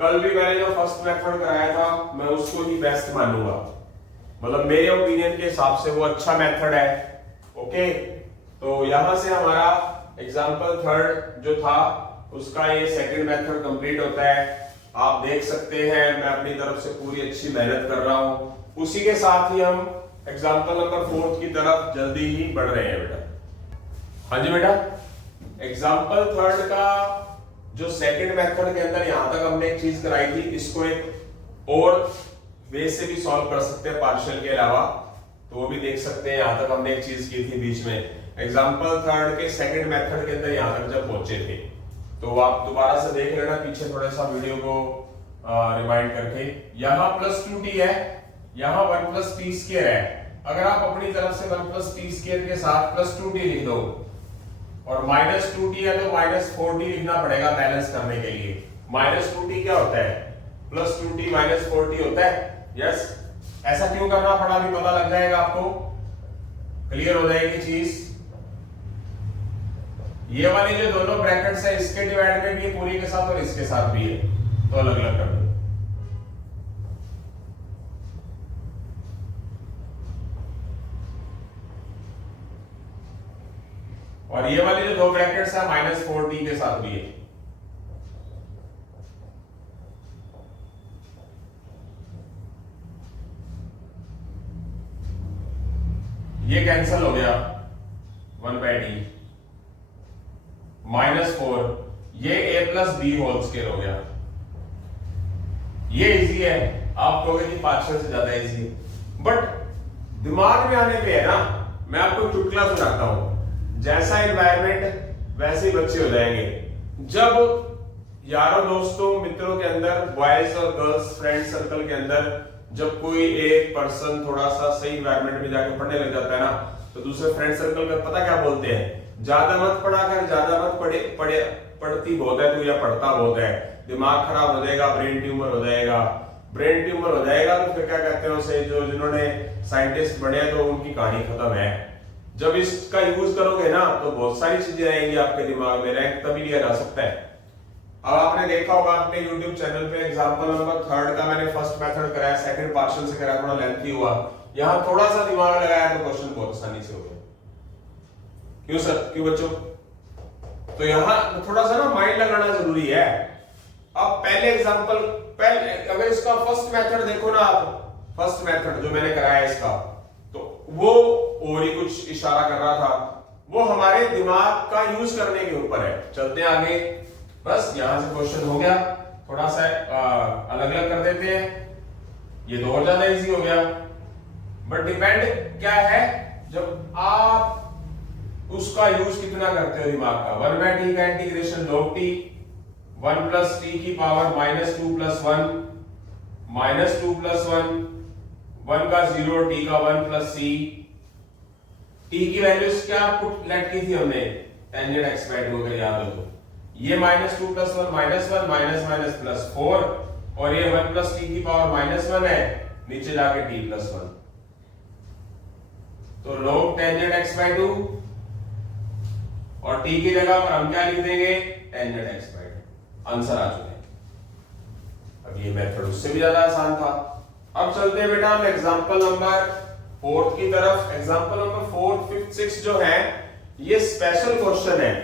कल भी मैंने जो फर्स्ट मेथड कराया था मैं उसको ही बेस्ट मानूंगा, मतलब मेरे ओपिनियन के हिसाब से वो अच्छा मेथड है। ओके, तो यहां से हमारा एग्जांपल थर्ड जो था उसका ये सेकंड मेथड कंप्लीट होता है। आप देख सकते हैं मैं अपनी तरफ से पूरी अच्छी मेहनत कर रहा हूं। उसी के साथ ही हम एग्जांपल नंबर फोर्थ की तरफ जल्दी ही बढ़ रहे हैं बेटा। हाँ जी बेटा, एग्जांपल थर्ड का जो सेकंड मेथड के अंदर यहां तक हमने एक चीज कराई थी, इसको एक और वे से भी सॉल्व कर सकते हैं पार्शियल के अलावा, तो वो भी देख सकते हैं। यहां तक हमने एक चीज की थी बीच में, एग्जांपल थर्ड के सेकंड मेथड के अंदर यहां तक जब पहुंचे थे, तो आप दोबारा से देख लेना पीछे थोड़ा सा वीडियो को रिवाइंड करके। यहाँ +2t है, यहाँ 1 + t² है। अगर आप अपनी तरफ से 1 + t² के साथ +2t लिख दो और -2t है तो -4t लिखना पड़ेगा बैलेंस करने के लिए। -2t क्या होता है, +2t -4t होता है। यस, ऐसा क्यों करना पड़ा अभी पता लग जाएगा आपको, क्लियर हो जाएगी चीज। ये वाली जो दोनों ब्रैकेट्स है इसके डिवाइड में भी है पूरी के साथ और इसके साथ भी है, तो अलग अलग कर दो। और ये वाली जो दो ब्रैकेट्स है -4t के साथ भी है। ये कैंसिल हो गया 1/t -4, ये a + b² हो गया। ये इजी है, आप कहोगे कि पार्शियल से ज्यादा इजी है, बट दिमाग में आने पे है ना। मैं आपको चुटकुला सुनाता हूं, जैसा एनवायरनमेंट वैसे ही बच्चे हो जाएंगे। जब यारों दोस्तों मित्रों के अंदर, बॉयज और गर्ल्स फ्रेंड सर्कल के अंदर जब कोई एक पर्सन थोड़ा सा सही एनवायरनमेंट में जाके पढ़ने लग जाता है ना, तो दूसरे फ्रेंड सर्कल का पता क्या बोलते हैं, ज्यादा मत पढ़ा कर, ज्यादा मत पढ़ती बहुत है तू या पढ़ता बहुत है, दिमाग खराब हो जाएगा, ब्रेन ट्यूमर हो जाएगा। ब्रेन ट्यूमर हो जाएगा तो फिर क्या कहते हैं उसे, जो जिन्होंने साइंटिस्ट बने तो उनकी कहानी खत्म है। जब इसका यूज करोगे ना तो बहुत सारी चीजें आएंगी आपके दिमाग में, रैंक तभी लिया जा सकता है। अब आपने देखा होगा अपने YouTube चैनल पे एग्जांपल नंबर थर्ड का मैंने फर्स्ट मेथड कराया, सेकंड पार्शियल से कराया, थोड़ा लेंथी हुआ। यहां थोड़ा सा दिमाग लगाया तो क्वेश्चन बहुत आसानी से हो गया। क्यों सर, क्यों बच्चों? तो यहां थोड़ा सा ना माइंड लगाना जरूरी है। अब पहले एग्जांपल, पहले अगर इसका फर्स्ट मेथड देखो ना आप, फर्स्ट मेथड जो मैंने कराया इसका, तो वो और ही कुछ इशारा कर रहा था, वो हमारे दिमाग का यूज करने के ऊपर है। चलते हैं आगे, बस यहां से क्वेश्चन हो गया, थोड़ा सा अलग अलग कर देते हैं, ये तो और ज्यादा इजी हो गया। बट डिपेंड क्या है, जब आप उसका यूज कितना करते हो दिमाग का। 1/t का इंटीग्रेशन log t, 1 + t की पावर -2 + 1, -2 + 1, 1 का 0, t का 1 + c। t की वैल्यूज क्या पुट लेट की थी हमने, tan x/2 अगर याद हो तो। ये -2 + 1 -1 -4 और ये 1 + t की पावर -1 है, नीचे जाके t + 1, तो log tan x/2 और t की जगह पर हम क्या लिख देंगे, tan x/2। आंसर आ चुके हैं। अब ये मेथड उससे भी ज्यादा आसान था। अब चलते हैं बेटा हम एग्जांपल नंबर 4 की तरफ। एग्जांपल नंबर 4, 5, 6 जो है ये स्पेशल क्वेश्चन है।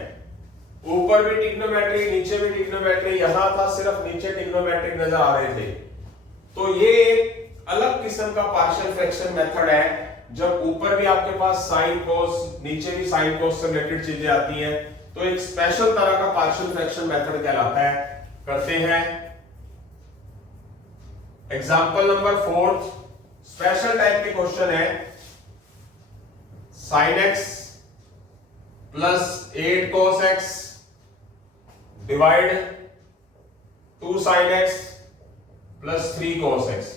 ऊपर भी ट्रिग्नोमेट्री, नीचे भी ट्रिग्नोमेट्री, यहां था सिर्फ नीचे ट्रिग्नोमेट्री नजर आ रहे थे। तो ये एक अलग किस्म का पार्शियल फ्रैक्शन मेथड है, जब ऊपर भी आपके पास साइन कोस, नीचे भी साइन कोस से रिलेटेड चीजें आती हैं, तो एक स्पेशल तरह का पार्शियल फ्रैक्शन मेथड कहलाता है। करते हैं एग्जांपल नंबर 4, स्पेशल टाइप के क्वेश्चन है। sin x plus 8 cos x divide 2 sin x plus 3 cos x।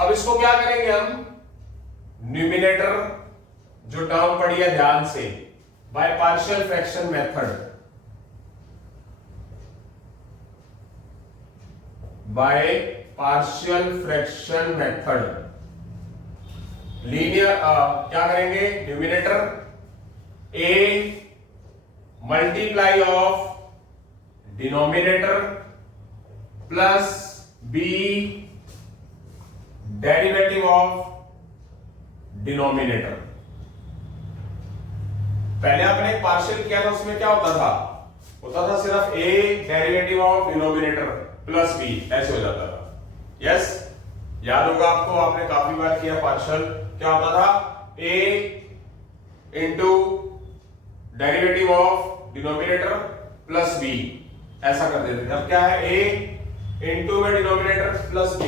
अब इसको क्या करेंगे हम, न्यूमिनेटर जो टर्म पड़ी है ध्यान से, by partial fraction method, by partial fraction method linear क्या करेंगे, numerator a multiply of denominator plus b derivative of denominator. पहले आपने एक पार्शियल किया था, उसमें क्या होता था सिर्फ a derivative of denominator plus b, ऐसे हो जाता था। यस, याद होगा आपको, आपने काफी बार किया पार्शियल। क्या होता था, a into derivative of denominator plus b, ऐसा कर देते थे। अब क्या है, a इंटू में denominator plus b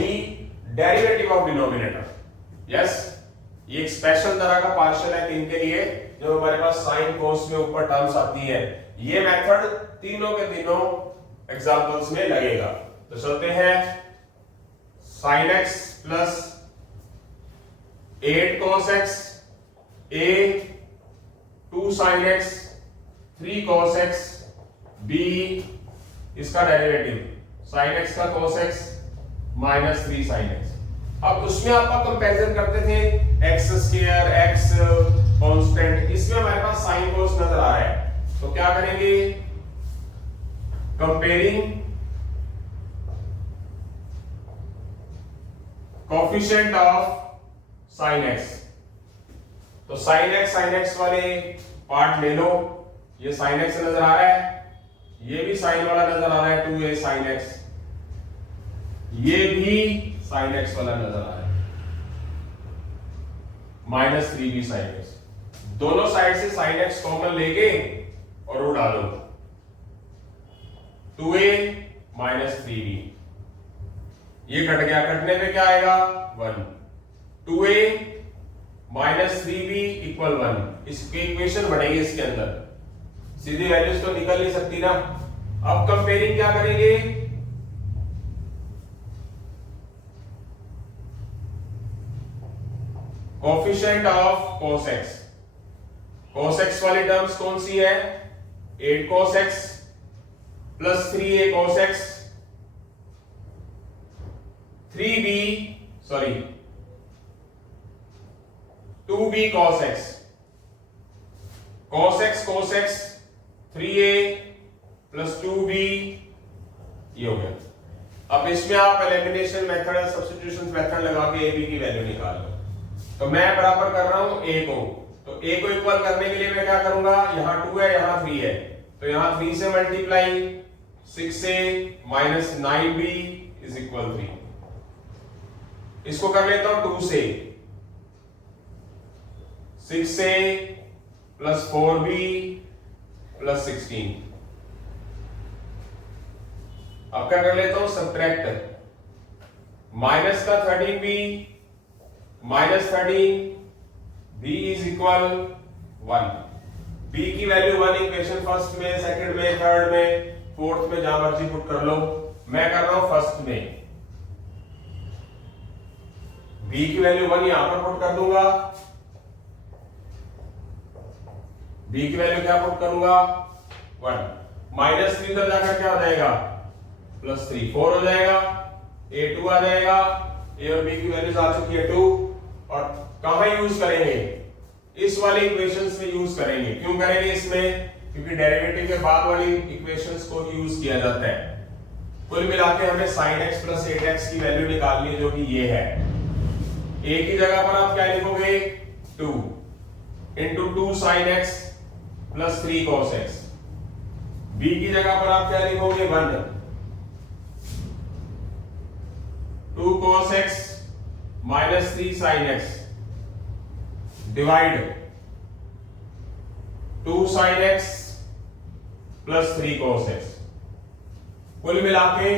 derivative of denominator. Yes, ये एक स्पेशल तरह का पार्शियल है किन के लिए, जो हमारे पास साइन कोस में ऊपर टर्म्स आती है। ये मेथड तीनों के तीनों एग्जांपल्स में लगेगा। तो चलते हैं, sin x plus 8 cos x a 2 sin x 3 cos x b इसका डेरिवेटिव sin x का cos x minus 3 sin x। अब उसमें आपका कंपैरिजन करते थे x स्क्वायर x कांस्टेंट, इसमें हमारे पास sin cos नजर आ रहा है, तो क्या करेंगे, comparing coefficient of sin x। तो sin x वाले पार्ट ले लो, ये sin x नजर आ रहा है, ये भी sin वाला नजर आ रहा है 2a sin x, ये भी sin x वाला नजर आ रहा है माइनस 3b sin x। दोनों साइड से sin x कॉमन लेके और वो डालो, 2a माइनस 3b, ये कट गया, कटने पे क्या आएगा 1, 2a माइनस 3b इक्वल 1। इसकी इक्वेशन बनेगी इसके अंदर, सीधी वैल्यूज तो निकल नहीं सकती ना। अब कंपेयरिंग क्या करेंगे, coefficient of cos x। cos x वाली टर्म्स कौन सी है, 8 cos x plus 3a cos x 2b cos x, cos x 3a plus 2b, ये हो गया। अब इसमें आप एलिमिनेशन मेथड या सब्स्टिट्यूशन मेथड लगा के ab की वैल्यू निकाल लो। तो मैं बराबर कर रहा हूं a को, तो a को इक्वल करने के लिए मैं क्या करूंगा, यहां 2 है यहां 3 है, तो यहां 3 से multiply 6a minus 9b is equal 3। इसको कर लेता हूं 2 से, 6a प्लस 4b प्लस 16। अब क्या कर लेता हूं, सब्ट्रैक्ट, माइनस का 13b minus 13 b is equal 1। b की वैल्यू 1 इक्वेशन फर्स्ट में, सेकंड में, थर्ड में, फोर्थ में, जहां मर्जी पुट कर लो। मैं कर रहा हूं फर्स्ट में, b की वैल्यू 1 यहां पर पुट कर दूंगा, b की वैल्यू क्या पुट करूंगा 1, माइनस 3 तक जाकर क्या हो जाएगा प्लस 3, 4 हो जाएगा, a2 आ जाएगा, a और b की वैल्यूज आ चुकी है 2। और कहां यूज करेंगे, इस वाले इक्वेशंस में यूज करेंगे। क्यों करेंगे इसमें, क्योंकि डेरिवेटिव के बाद वाली इक्वेशंस को यूज किया जाता है। कुल मिला के हमें sin x प्लस 8x की वैल्यू निकालनी है, जो कि ये है। a की जगह पर आप क्या लिखोगे 2 into 2 sin x plus 3 cos x। b की जगह पर आप क्या लिखोगे 1 2 cos x minus 3 sin x divide 2 sin x plus 3 cos x। कुल मिला के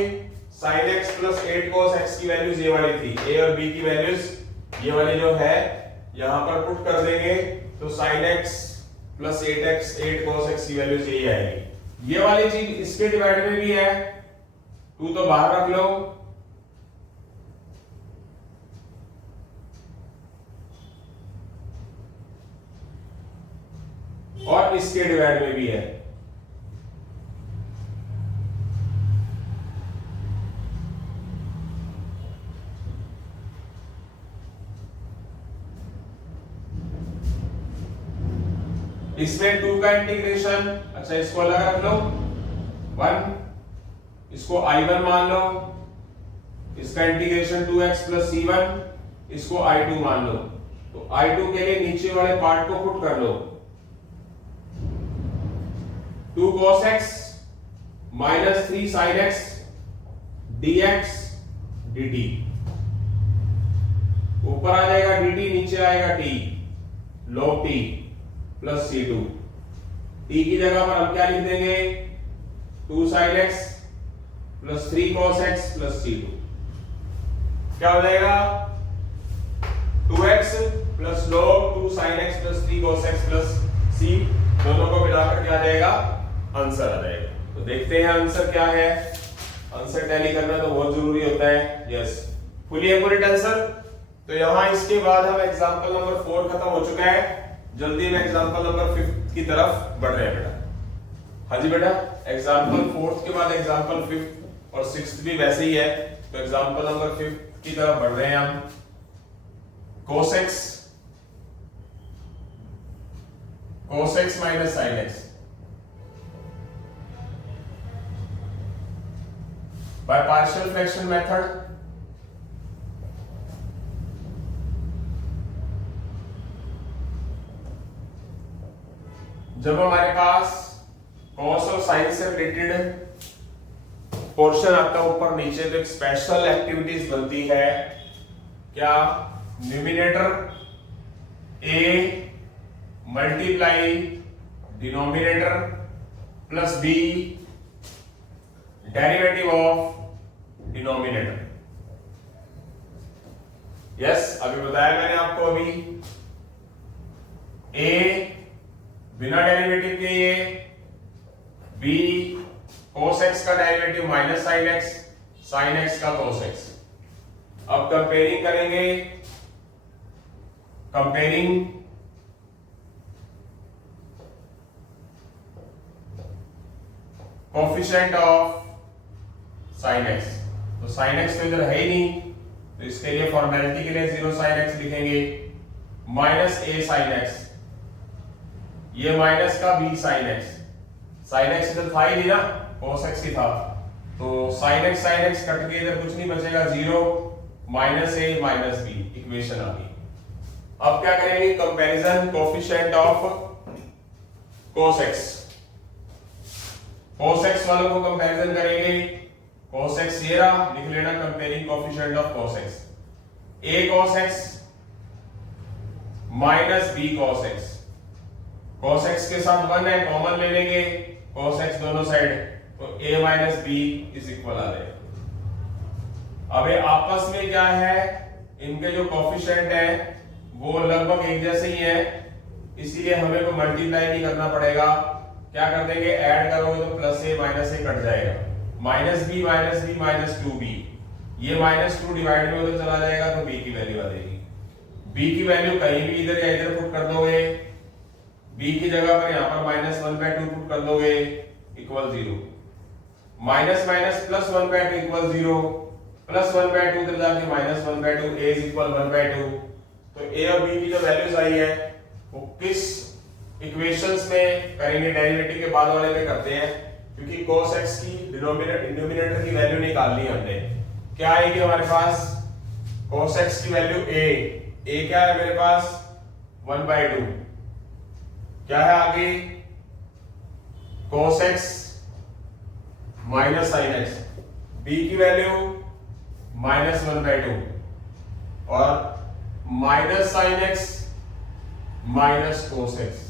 sin x plus 8 cos x की वैल्यूज ये वाली थी, a और b की वैल्यूज ये वाली जो है यहां पर पुट कर देंगे तो sin x plus 8x 8 cos x की वैल्यू यही आएगी। ये वाली चीज इसके डिवाइड में भी है, 2 तो बाहर रख लो, और इसके डिवाइड में भी है। इसमें 2 का इंटीग्रेशन, अच्छा इसको अलग रख लो 1, इसको I1 मान लो, इसका इंटीग्रेशन 2x प्लस C1, इसको I2 मान लो। तो I2 के लिए नीचे वाले पार्ट को पुट कर लो, 2 cos x minus 3 sin x dx dt, ऊपर आ जाएगा dt, नीचे आएगा t log t plus C2। t की जगह पर हम क्या लिख देंगे, 2 sin x plus 3 cos x plus C2। क्या हो जाएगा, 2x plus log 2 sin x plus 3 cos x plus C, दोनों को मिलाकर क्या आ जाएगा, आंसर आ जाएगा। तो देखते हैं आंसर क्या है। आंसर टैली करना तो बहुत जरूरी होता है। Yes, fully accurate answer. तो यहां इसके बाद हम एग्जांपल नंबर 4 खत्म हो चुका है, जल्दी में एग्जांपल नंबर 5 की तरफ बढ़ रहे हैं बेटा। हाँ जी बेटा, एग्जांपल 4 के बाद एग्जांपल 5 और 6 भी वैसे ही है। तो एग्जांपल नंबर 5 की तरफ बढ़ रहे हैं हम। cos x minus sin x by partial fraction method। जब हमारे पास cos और sin से रिलेटेड पोर्शन आता है ऊपर नीचे, तो एक स्पेशल एक्टिविटीज बनती है। क्या, numerator a multiply denominator plus b derivative of denominator. Yes, अभी बताया मैंने आपको, अभी a बिना डेरिवेटिव के ये, b cos x का डेरिवेटिव माइनस sin x का cos x। अब कंपेयरिंग करेंगे, comparing coefficient of sin x। तो sin x तो इधर है ही नहीं, तो इसके लिए फॉर्मेलिटी के लिए 0 sin x लिखेंगे, माइनस a sin x, ये माइनस का b sin x। sin x इधर था ही नहीं ना, cos x की था, तो sin x कट के इधर कुछ नहीं बचेगा, 0 minus a minus b, equation आ गई। अब क्या करेंगे, comparison coefficient of cos x। cos x वालों को कंपैरिजन करेंगे, cos x ये रहा, लिख लेना comparing coefficient of cos x, a cos x minus b cos x। cos x के साथ 1 है, कॉमन ले लेंगे cos x दोनों साइड, तो a minus b is equal आ जाएगा। अब ये आपस में क्या है, इनके जो कोफिशिएंट है वो लगभग एक जैसे ही है, इसीलिए हमें को मल्टीप्लाई नहीं करना पड़ेगा। क्या कर देंगे, ऐड करोगे तो plus a minus a cut जाएगा, माइनस b माइनस 2b, ये माइनस 2 डिवाइड में उधर चला जाएगा, तो b की वैल्यू आ जाएगी। b की वैल्यू कहीं भी इधर या इधर पुट कर दोगे, b की जगह पर यहां पर माइनस 1/2 पुट कर दोगे, equal 0, minus minus plus 1/2 equal 0, plus 1/2 इधर जाके माइनस 1/2, a इज इक्वल 1/2। तो a और b की जो वैल्यूज आई है वो किस इक्वेशंस में करेंगे, डेरिवेटिव के बाद वाले में करते हैं, क्योंकि cos x की डिनोमिनेटर की वैल्यू निकालनी है हमने। क्या आएगी हमारे पास, cos x की वैल्यू a क्या है मेरे पास 1/2, क्या है आगे cos x minus sin x, b की वैल्यू माइनस 1/2 और minus sin x minus cos x,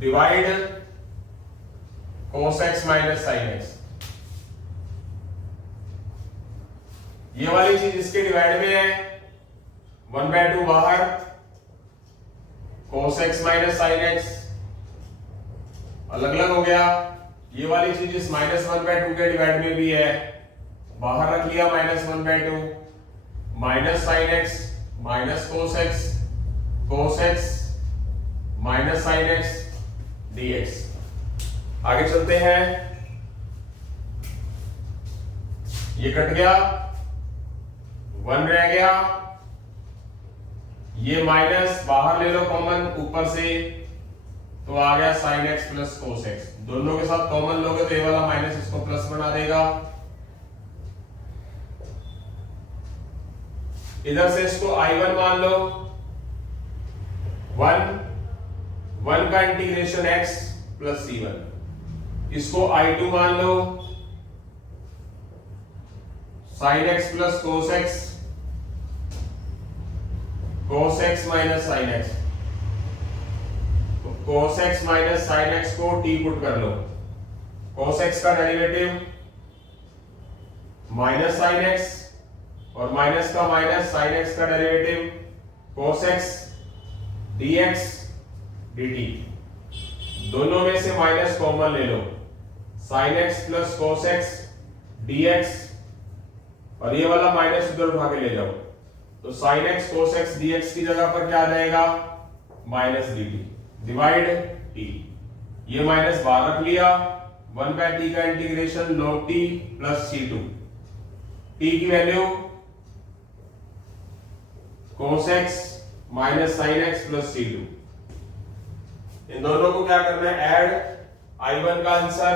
divide cos x minus sin x। ये वाली चीज इसके डिवाइड में है, 1/2 बाहर, cos x minus sin x अलग अलग हो गया। ये वाली चीज इस -1/2 के डिवाइड में भी है, बाहर रख लिया -1/2 minus sin x minus cos x minus sin x dx। आगे चलते हैं, ये कट गया, 1 रह गया, ये माइनस बाहर ले लो कॉमन ऊपर से, तो आ गया sin x plus cos x। दोनों के साथ कॉमन लोगे तो ये वाला माइनस इसको प्लस बना देगा। इधर से इसको I1 मान लो, 1 का इंटीग्रेशन x प्लस c1। इसको I2 मान लो, sin x plus cos x minus sin x। cos x minus sin x को t पुट कर लो, cos x का डेरिवेटिव माइनस sin x और माइनस का माइनस sin x का derivative cos x dx dt। दोनों में से माइनस कॉमन ले लो, sin x plus cos x dx और ये वाला माइनस उधर उठा के ले जाओ, तो sin x cos x dx की जगह पर क्या आ जाएगा, माइनस dt डिवाइड t। ये माइनस बाहर रख लिया, 1/t का integration log t plus c2। t की value cos x minus sin x plus c2। इन दोनों को क्या करना है, ऐड। I1 का आंसर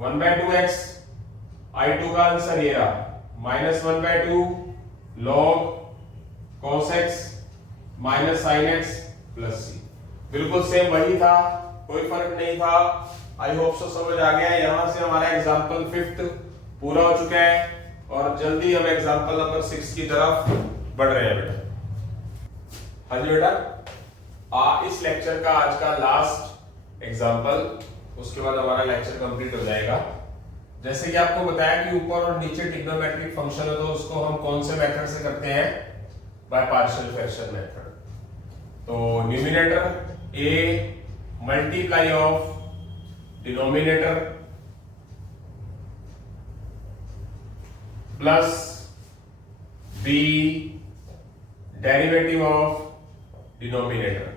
1/2x, I2 का आंसर ये रहा -1/2 log cos x minus sin x plus c। बिल्कुल सेम वही था, कोई फर्क नहीं था। आई होप सो समझ आ गया। यहां से हमारा एग्जांपल 5th पूरा हो चुका है और जल्दी हम एग्जांपल नंबर 6 की तरफ बढ़ रहे हैं बेटा। हाँ जी बेटा, इस लेक्चर का आज का लास्ट एग्जांपल, उसके बाद हमारा लेक्चर कंप्लीट हो जाएगा। जैसे कि आपको बताया कि ऊपर और नीचे ट्रिग्नोमेट्रिक फंक्शन है, तो उसको हम कौन से मेथड से करते हैं, बाय पार्शियल फ्रैक्शन मेथड। तो numerator a multiply of denominator plus b derivative of denominator.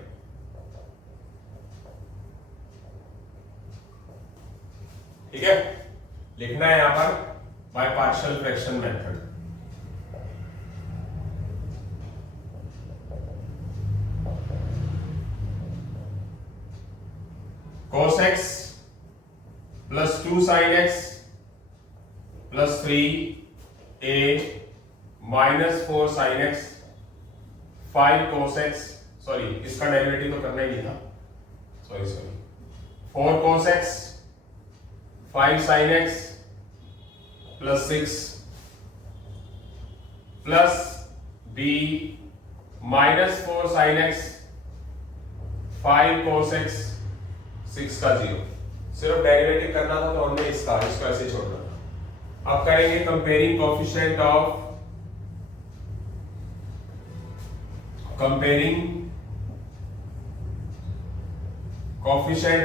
ठीक है, लिखना है यहां पर by partial fraction method. cos x plus 2 sin x plus 3a minus 4 sin x 5 cos x, sorry इसका derivative तो करना ही नहीं था, sorry 4 cos x 5 sin x plus 6 plus b minus 4 sin x 5 cos x 6 का 0। सिर्फ derivative करना था तो हमने इसको ऐसे छोड़ना था। अब करेंगे comparing coefficient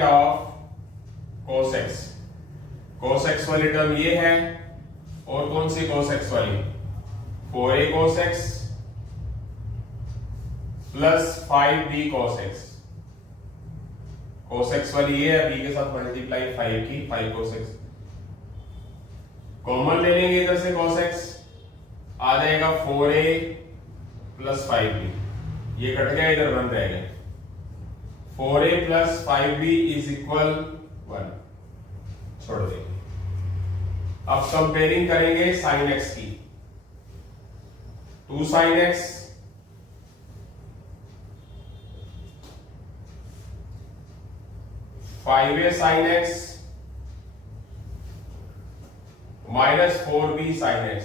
of cos x। cos x वाली टर्म ये है, और कौन सी cos x वाली, 4a cos x plus 5b cos x। cos x वाली ये है, b के साथ मल्टीप्लाई 5 की, 5 cos x। कॉमन ले लेंगे इधर से cos x, आ जाएगा 4a प्लस 5b। ये कट गया, इधर 1 रह गया। 4a plus 5b is equal 1, छोड़ देंगे। अब कंपेयरिंग करेंगे sin x की, 2 sin x 5a sin x minus 4b sin x।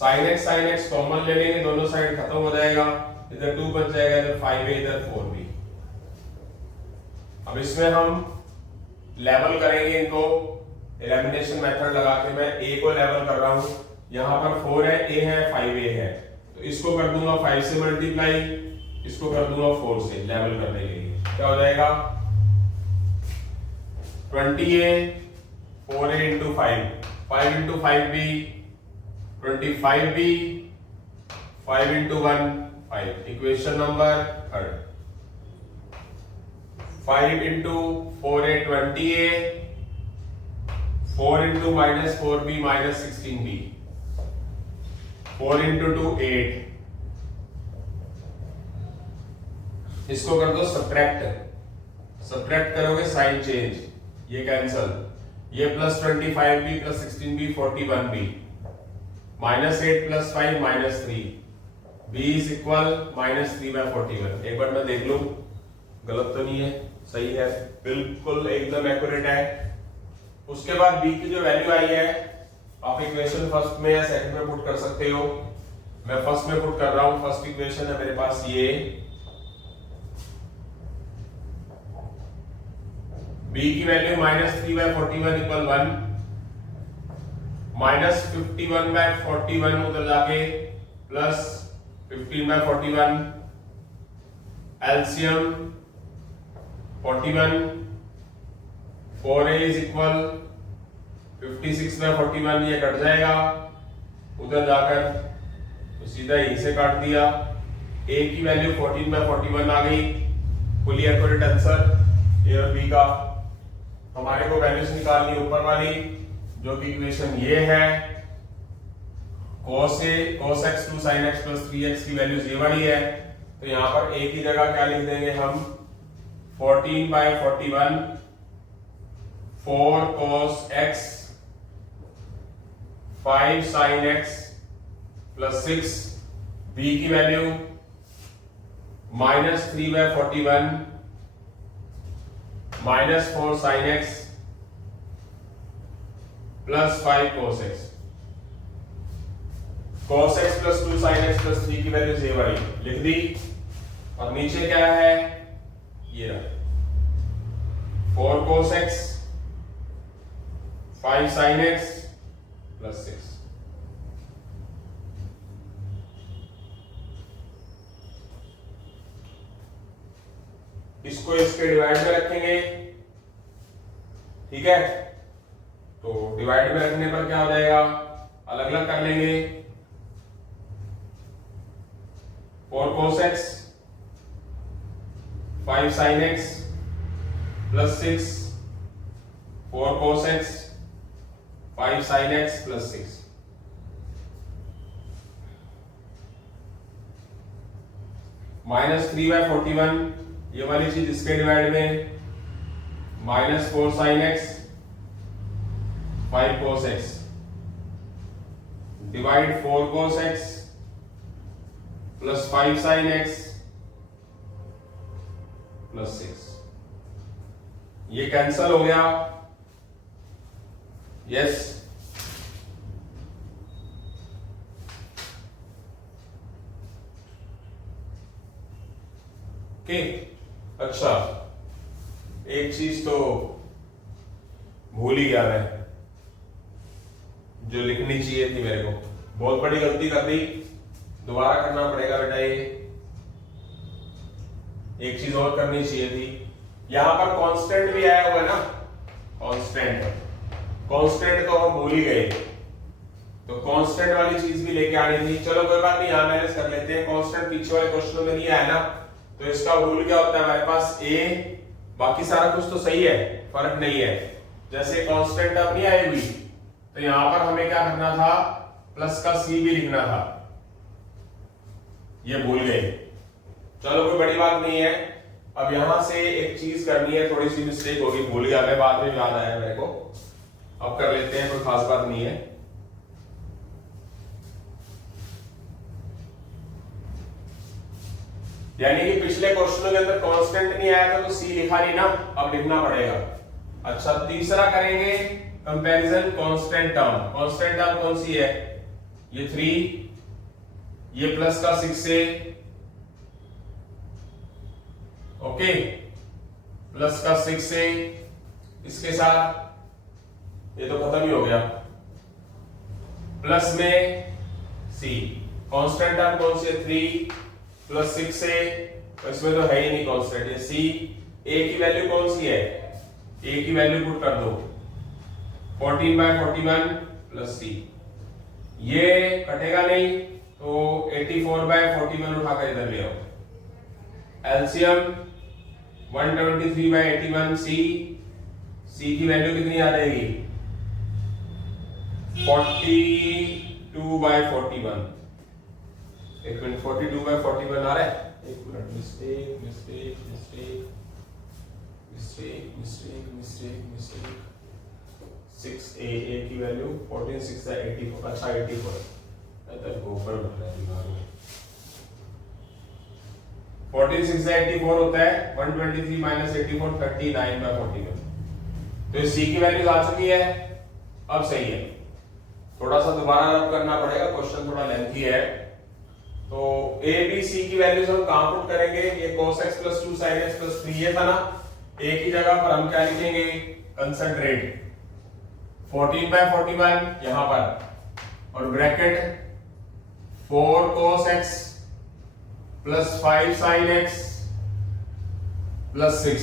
sin x common ले लेंगे, दोनों साइड खत्म हो जाएगा, इधर 2 बच जाएगा, इधर 5a इधर 4b। अब इसमें हम लेवल करेंगे इनको, एलिमिनेशन मेथड लगा के। मैं a को लेवल कर रहा हूं, यहां पर 4 है, a है, 5a है, तो इसको कर दूंगा 5 से मल्टीप्लाई, इसको कर दूंगा 4 से लेवल करने के लिए। क्या हो जाएगा 20a 4a इंटू 5 इंटू 5 भी 25b 5 into 1 5। Equation number third 5 into 4a 20a 4 into minus 4b minus 16b 4 into 2 8। इसको कर दो सब्ट्रैक्ट करोगे साइन चेंज, ये कैंसल, ये plus 25b plus 16b 41b minus 8 plus 5 minus 3 b is equal minus 3 by 41। एक बार मैं देख लूं गलत तो नहीं है, सही है, बिल्कुल एकदम एक्यूरेट है। उसके बाद b की जो वैल्यू आई है आप इक्वेशन फर्स्ट में या सेकंड में पुट कर सकते हो। मैं फर्स्ट में पुट कर रहा हूं। फर्स्ट इक्वेशन है मेरे पास ये b की value minus 3 by 41 equal 1 minus 51 by 41 उधर जाके plus 15 by 41 LCM 41 4a is equal 56 by 41, ये कट जाएगा उधर जाकर तो सीधा यहीं से काट दिया। a की वैल्यू 14 बाय 41 आ गई। फुली एक्यूरेट आंसर a और b का। हमारे को वैल्यूज निकालनी ऊपर वाली जो कि इक्वेशन ये है cos x 2 sin x plus 3x की वैल्यूज ये वाली है। तो यहां पर a की जगह क्या लिख देंगे हम 14 by 41 4 cos x 5 sin x plus 6 b की value minus 3 by 41 minus 4 sin x plus 5 cos x। cos x plus 2 sin x plus 3 की वैल्यू ये वाली लिख दी। और नीचे क्या है ये रहा 4 cos x 5 sin x plus 6। इसको इसके डिवाइड में रखेंगे, ठीक है। तो डिवाइड में रखने पर क्या हो जाएगा, अलग अलग कर लेंगे। 4 cos x 5 sin x plus 6 4 cos x 5 sin x plus 6। Minus 3 by 41 ये वाली चीज इसके डिवाइड में minus 4 sin x 5 cos x divide 4 cos x plus 5 sin x plus 6। ये कैंसल हो गया, यस। ओके, अच्छा एक चीज तो भूल ही गया मैं, जो लिखनी चाहिए थी मेरे को, बहुत बड़ी गलती कर दी, दोबारा करना पड़ेगा बेटा। ये एक चीज और करनी चाहिए थी। यहां पर कांस्टेंट भी आया हुआ है ना, कांस्टेंट तो हम भूल ही गए, तो कांस्टेंट वाली चीज भी लेके आनी थी। चलो कोई बात नहीं, यहां मैनेज कर लेते हैं। कांस्टेंट पीछे वाले क्वेश्चन में नहीं आया ना, तो इसका रूल क्या होता है हमारे पास a, बाकी सारा कुछ तो सही है, फर्क नहीं है। जैसे कांस्टेंट अब नहीं आई हुई, तो यहां पर हमें क्या करना था, प्लस का c भी लिखना था, ये भूल गए। चलो कोई बड़ी बात नहीं है। अब यहां से एक चीज करनी है, थोड़ी सी मिस्टेक होगी, भूल गया मैं, बाद में याद आया मेरे को, अब कर लेते हैं, कोई खास बात नहीं है। यानी कि पिछले क्वेश्चनों के अंदर कांस्टेंट नहीं आया था तो सी लिखा नहीं ना, अब लिखना पड़ेगा। अच्छा, तीसरा करेंगे comparison constant term. Constant term कौन सी है, ये 3, ये प्लस का 6 से, ओके, प्लस का 6 से इसके साथ ये तो खत्म ही हो गया, प्लस में सी। कांस्टेंट टर्म कौन सी है, 3, प्लस 6a, इसमें तो है ही नहीं कांस्टेंट, ये c, a की वैल्यू कौन सी है, a की वैल्यू पुट कर दो 14/41 प्लस c, ये कटेगा नहीं तो 84/41 उठाकर इधर ले आओ, एलसीएम 123/81, c की वैल्यू कितनी आ जाएगी 42/41, एक मिनट 42/41 आ रहा है, एक minute, mistake mistake mistake mistake mistake mistake mistake 6a की वैल्यू 14 6 84, अच्छा 84 तेरे को ऊपर उठ रहा है दिमाग में, 14 6 84 होता है, 123 माइनस 84 39/41, तो इस c की वैल्यू आ चुकी है, अब सही है, थोड़ा सा दोबारा रब करना पड़ेगा, क्वेश्चन थोड़ा लेंथी है, तो a b c की वैल्यूज हम कहां पुट करेंगे, ये cos x + 2 sin x + 3 ये था ना, a की जगह पर हम क्या लिखेंगे, कंसंट्रेट 14/41 यहां पर, और bracket 4 cos x + 5 sin x + 6,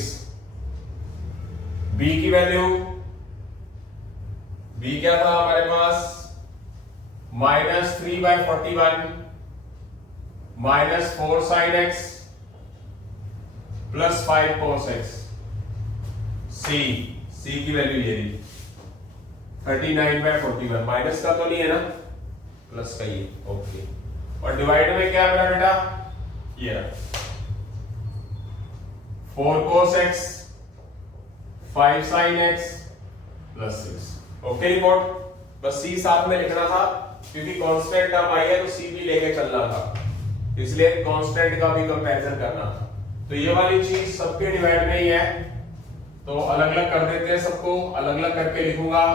b की वैल्यू, b क्या था हमारे पास -3/41 -4 sin x + 5 cos x, c की वैल्यू ये रही 39/41, माइनस का तो नहीं है ना, प्लस का ही, ओके, और डिवाइड में क्या है बेटा, ये रहा 4 cos x 5 sin x + 6, okay report, बस c साथ में लिखना था क्योंकि कांस्टेंट टर्म आई है तो c भी लेके चलना था, इसलिए कांस्टेंट का भी कंपैरिजन करना था, तो ये वाली चीज सबके डिवाइड में ही है, तो अलग अलग कर देते हैं सबको, अलग अलग करके लिखूंगा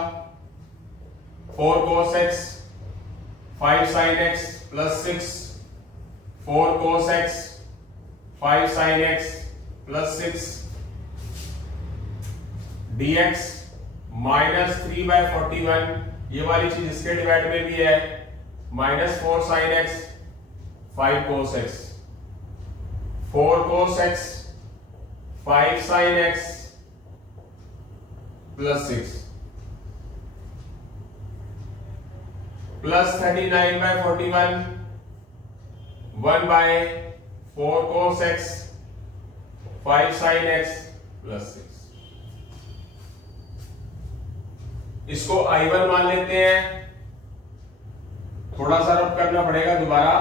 4 cos x 5 sin x + 6, 4 cos x 5 sin x + 6 dx -3/41, ये वाली चीज इसके डिवाइड में भी है, -4 sin x 5 cos x, 4 cos x 5 sin x + 6 + 39/41 1/4 cos x 5 sin x + 6, इसको I1 मान लेते हैं, थोड़ा सा रब करना पड़ेगा दोबारा,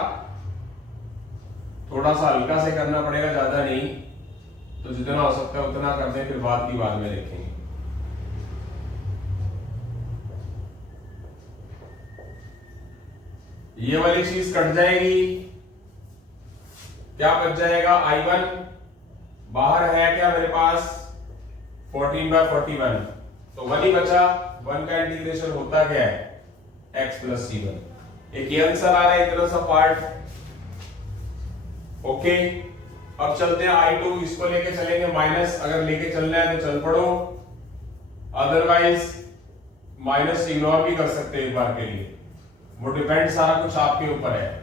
थोड़ा सा हल्का से करना पड़ेगा, ज्यादा नहीं, तो जितना हो सकता है उतना कर दें, फिर बात की बाद में देखेंगे। ये वाली चीज कट जाएगी, क्या बच जाएगा, I1 बाहर है क्या मेरे पास 14/41, तो 1 ही बचा, 1 का इंटीग्रेशन होता क्या है x + c1, एक ये आंसर आ रहा है इतना सा पार्ट, ओके, अब चलते हैं I2, इसको लेके चलेंगे माइनस, अगर लेके चलना है तो चल पड़ो, अदरवाइज माइनस इग्नोर भी कर सकते हैं एक बार के लिए, वो डिपेंड सारा कुछ आपके ऊपर है।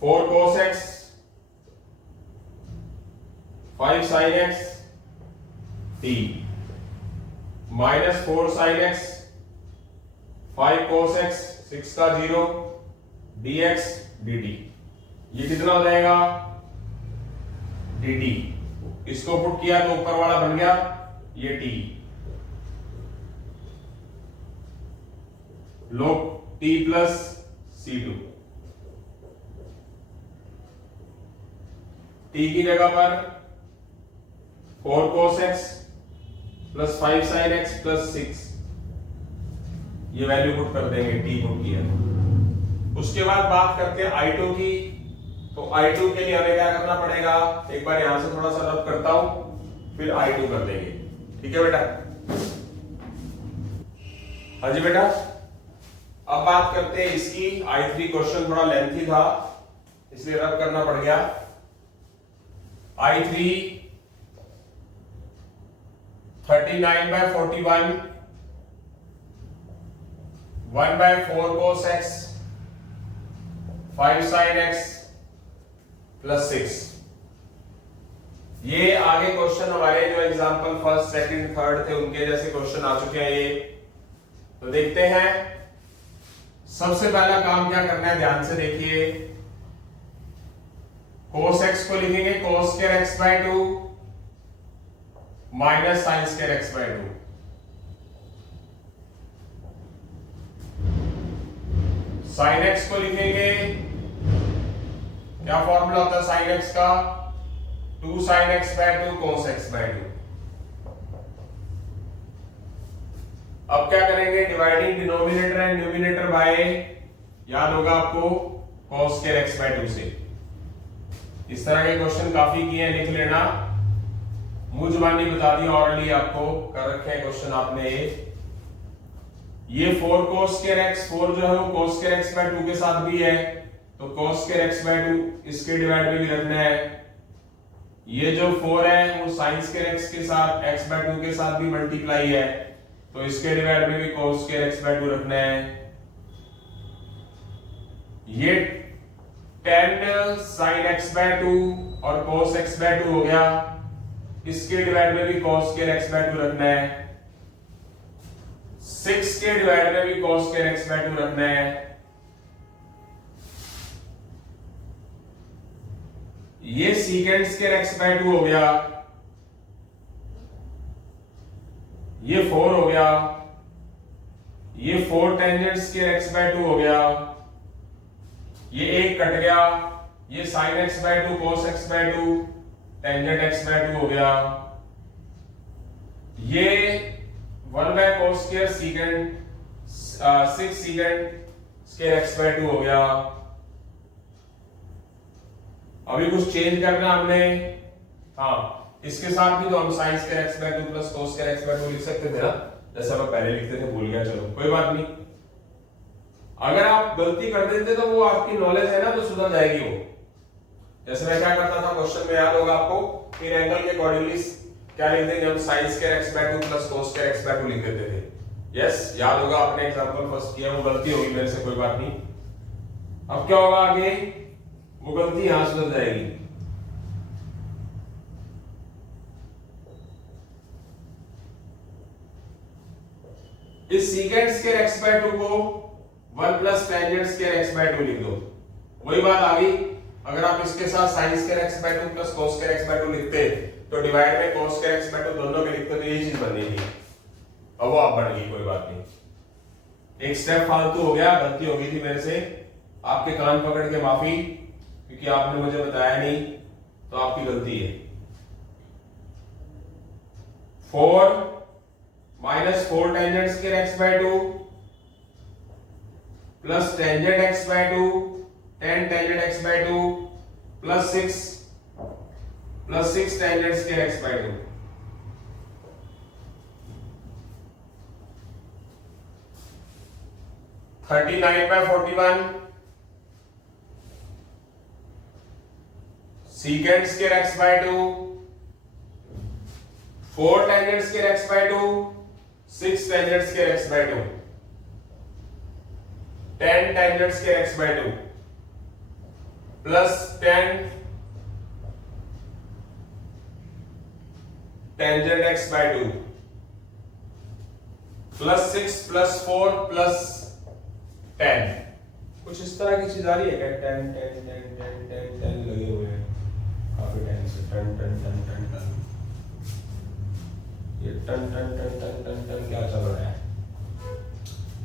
Four cos x 5 sin x t -4 sin x 5 cos x 6 का 0 dx dt, ये कितना हो जाएगा dt, इसको पुट किया तो ऊपर वाला बन गया ये t, log t + c2, t की जगह पर 4 cos x + 5 sin x + 6, ये वैल्यू पुट कर देंगे, t पुट किया, उसके बाद बात करते हैं I2 की, तो I2 के लिए हमें क्या करना पड़ेगा, एक बार यहां से थोड़ा सा रब करता हूं, फिर I2 कर देंगे, ठीक है बेटा, हाँ जी बेटा। अब बात करते हैं इसकी, I3 क्वेश्चन थोड़ा लेंथी था इसलिए रब करना पड़ गया, I3 39/41 1/4 cos x 5 sin x plus 6। ये आगे क्वेश्चन हमारे जो एग्जांपल फर्स्ट सेकंड थर्ड थे उनके जैसे क्वेश्चन आ चुके हैं ये। तो देखते हैं, सबसे पहला काम क्या करना है, ध्यान से देखिए। cos x को लिखेंगे cos square x by 2 minus sine square x by 2। Sign x को लिखेंगे, क्या फॉर्मूला होता है साइन x का, 2 sin x by 2 cos x by 2। अब क्या करेंगे, dividing denominator and numerator by, याद होगा आपको, cos स्क्वायर x बाय 2 से। इस तरह के क्वेश्चन काफी किए हैं, लिख लेना। मुंह जुबानी बता दी, ऑलरेडी आपको कर रखे हैं क्वेश्चन आपने। ये 4 cos स्क्वायर x, 4 जो है वो cos स्क्वायर x बाय 2 के साथ भी है, तो cos स्क्वायर x बाय 2 इसके डिवाइड में भी रखना है। ये जो 4 है वो sin स्क्वायर x के साथ x बाय 2 के साथ भी मल्टीप्लाई है, तो इसके डिवाइड में भी cos स्क्वायर x बाय 2 रखना है। ये 10 sin x बाय 2 और cos x बाय 2 हो गया, इसके डिवाइड में भी cos स्क्वायर x बाय 2 रखना है। 6 के डिवाइड में भी cos स्क्वायर x बाय 2 रखना है। ये secant स्क्वायर x बाय 2 हो गया, ये 4 हो गया, ये 4 टेंजेंट स्क्वायर x बाय 2 हो गया, ये एक कट गया, ये sin x by 2 cos x by 2 tangent x by 2 हो गया, ये 1 by cos square secant 6 secant square x by 2 हो गया। अभी कुछ चेंज करना हमने, हाँ इसके साथ भी तो हम sin square x by 2 plus cos square x by 2 लिख सकते थे ना, जैसे हम पहले लिखते थे, भूल गया, चलो कोई बात नहीं। अगर आप गलती कर देते तो वो आपकी नॉलेज है ना, तो सुधर जाएगी वो। जैसे मैं क्या करता था क्वेश्चन में, याद होगा आपको, फिर एंगल के अकॉर्डिंगली क्या लिख देंगे हम, sin square x by 2 plus cos square x by 2 लिख देते थे। यस, याद होगा, आपने एग्जांपल फर्स्ट किया, वो गलती होगी मेरे से, कोई बात नहीं। अब क्या होगा आगे, वो गलती यहां सुधर जाएगी। इस secant स्क्वायर x बाय 2 को 1 plus tangent square x by 2 लिख दो। वही बात आ गई, अगर आप इसके साथ sin square x by 2 plus cos square x by 2 लिखते तो डिवाइड में cos स्क्वायर x बाय 2 दोनों के लिखते तो ये चीज बनेगी। अब वो आप बन गई, कोई बात नहीं। एक स्टेप फालतू हो गया, गलती हो गई थी मेरे से, आपके कान पकड़ के माफी, क्योंकि आपने मुझे बताया नहीं, तो आपकी गलती है। 4 minus 4 tangent square x by 2 plus tangent x by 2 10 tangent x by 2 plus 6 tangent square x by 2। (39 by 41) secant square x by 2, 4 tangent square x by 2, 6 tangent square x by 2, 10 tangent square x by 2 plus 10 tangent x by 2 plus 6 plus 4 plus 10। कुछ इस तरह की चीज आ रही है क्या? 10 10 10 10 10 10 लगे हुए हैं काफी टाइम से, 10 10 10 10 10। ये 10 10 10 10 10 10 क्या चल रहा है,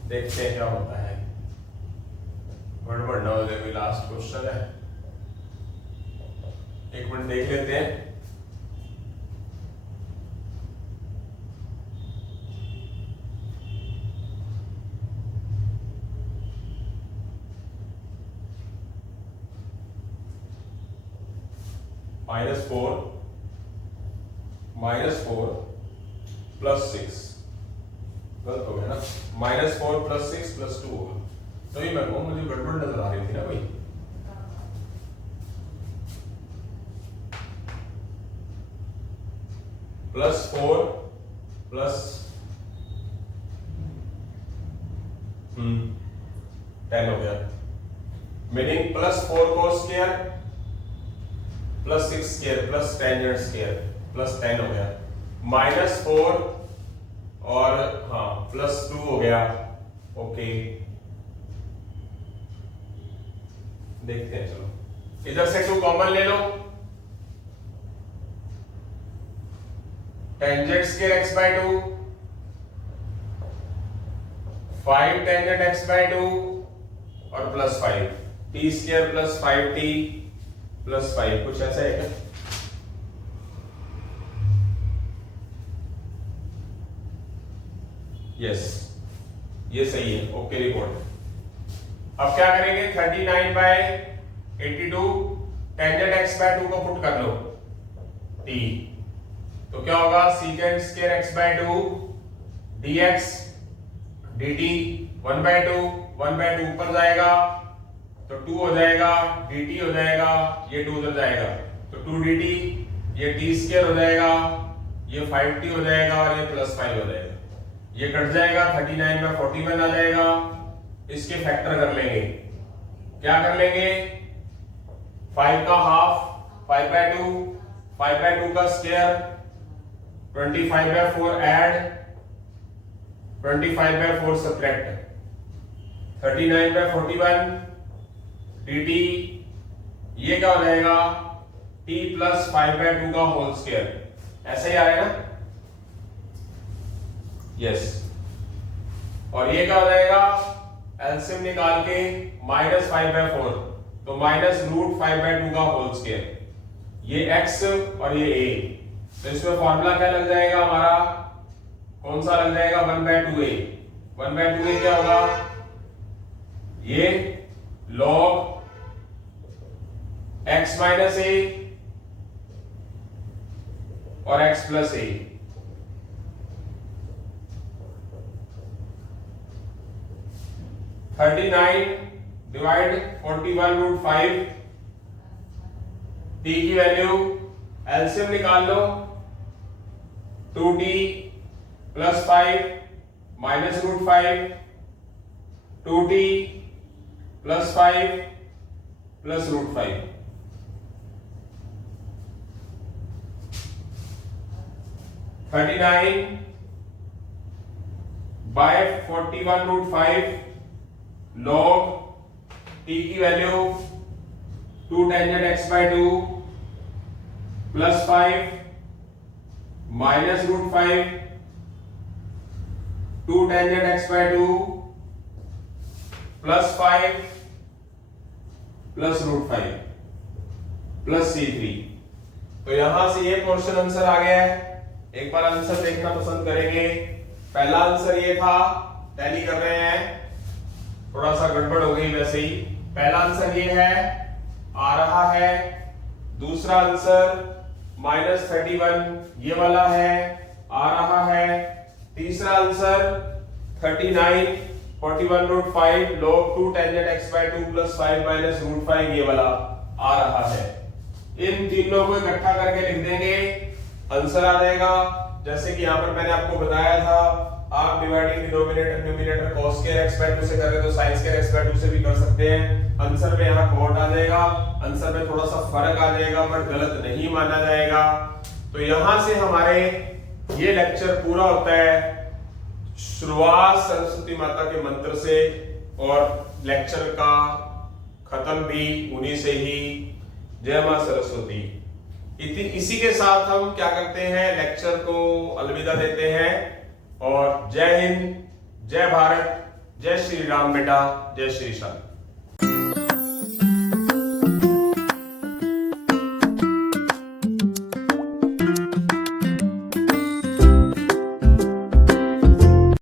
देखते हैं क्या होता है। गड़बड़ ना हो जाए, लास्ट क्वेश्चन है, एक मिनट देख लेते हैं। -4 प्लस 6, गलत हो गया ना, -4 प्लस 6 प्लस 2 होगा, तभी मैं कहूँ मुझे गड़बड़ नजर आ रही थी ना भाई। +4 प्लस 10 हो गया, meaning plus 4 cos square plus 6 square plus tangent square plus 10 हो गया, -4 और हाँ प्लस 2 हो गया। ओके देखते हैं, चलो इधर से 2 कॉमन ले लो, tangent square x by 2, 5 tangent x by 2 और plus 5 t square plus 5t plus 5, कुछ ऐसा है क्या? यस ये सही है, ओके रिपोर्ट। अब क्या करेंगे, 39 बाय 82 टेंजेंट x बाय 2 को पुट कर लो t, तो क्या होगा secant square x by 2 dx dt 1 by 2 ऊपर जाएगा तो 2 हो जाएगा, dt हो जाएगा, ये 2 उधर जाएगा तो 2 dt, ये t स्क्वायर हो जाएगा, ये 5t हो जाएगा और ये प्लस 5 हो जाएगा, ये कट जाएगा, 39 में 41 आ जाएगा। इसके फैक्टर कर लेंगे, क्या कर लेंगे, 5 का हाफ 5 बाय 2, 5 बाय 2 का square 25 by 4 add 25 by 4 subtract 39 by 41 dt, ये क्या हो जाएगा t प्लस 5 बाय 2 का होल स्क्वायर, ऐसे ही आएगा ना, यस। और ये क्या हो जाएगा, एलसीएम निकाल के -5 बाय 4 तो -√5 बाय 2 का होल स्क्वायर, ये x और ये a, तो इसमें फॉर्मूला क्या लग जाएगा हमारा, कौन सा लग जाएगा, 1 बाय 2a। 1 बाय 2a क्या होगा, ये log x माइनस a और x plus a, divide 41√5, t की वैल्यू एलसीएम निकाल लो, 2t plus 5 -√5, 2t plus 5 plus √5, by 41√5 log t की value 2 tangent x by 2 plus 5 -√5 2 tangent x by 2 plus 5 plus √5 plus C3। तो यहां से ये portion answer आ गया है। एक बार आंसर देखना पसंद करेंगे। पहला आंसर ये था, टैली कर रहे हैं, थोड़ा सा गड़बड़ हो गई वैसे ही। पहला आंसर ये है, आ रहा है। दूसरा आंसर -31 ये वाला है, आ रहा है। तीसरा answer 39 41√5 log 2 tangent x by 2 plus 5 -√5 ये वाला आ रहा है। इन तीनों को इकट्ठा करके लिख देंगे, आंसर आ जाएगा। जैसे कि यहाँ पर मैंने आपको बताया था, आप dividing denominator numerator cos square x by 2 से कर रहे तो sin स्क्वायर x बाय 2 से भी कर सकते हैं। आंसर में यहाँ cot आ जाएगा, आंसर में थोड़ा सा फर्क आ जाएगा पर गलत नहीं माना जाएगा। तो यहाँ से हमारे ये लेक्चर पूरा होता है। शुरुआत सरस्वती माता के मंत्र से और लेक्चर का खत्म भी उन्हीं से ही। जय मां सरस्वती। इसी के साथ हम क्या करते हैं, लेक्चर को अलविदा देते हैं। और जय हिंद, जय भारत, जय श्री राम बेटा, जय श्री श्याम।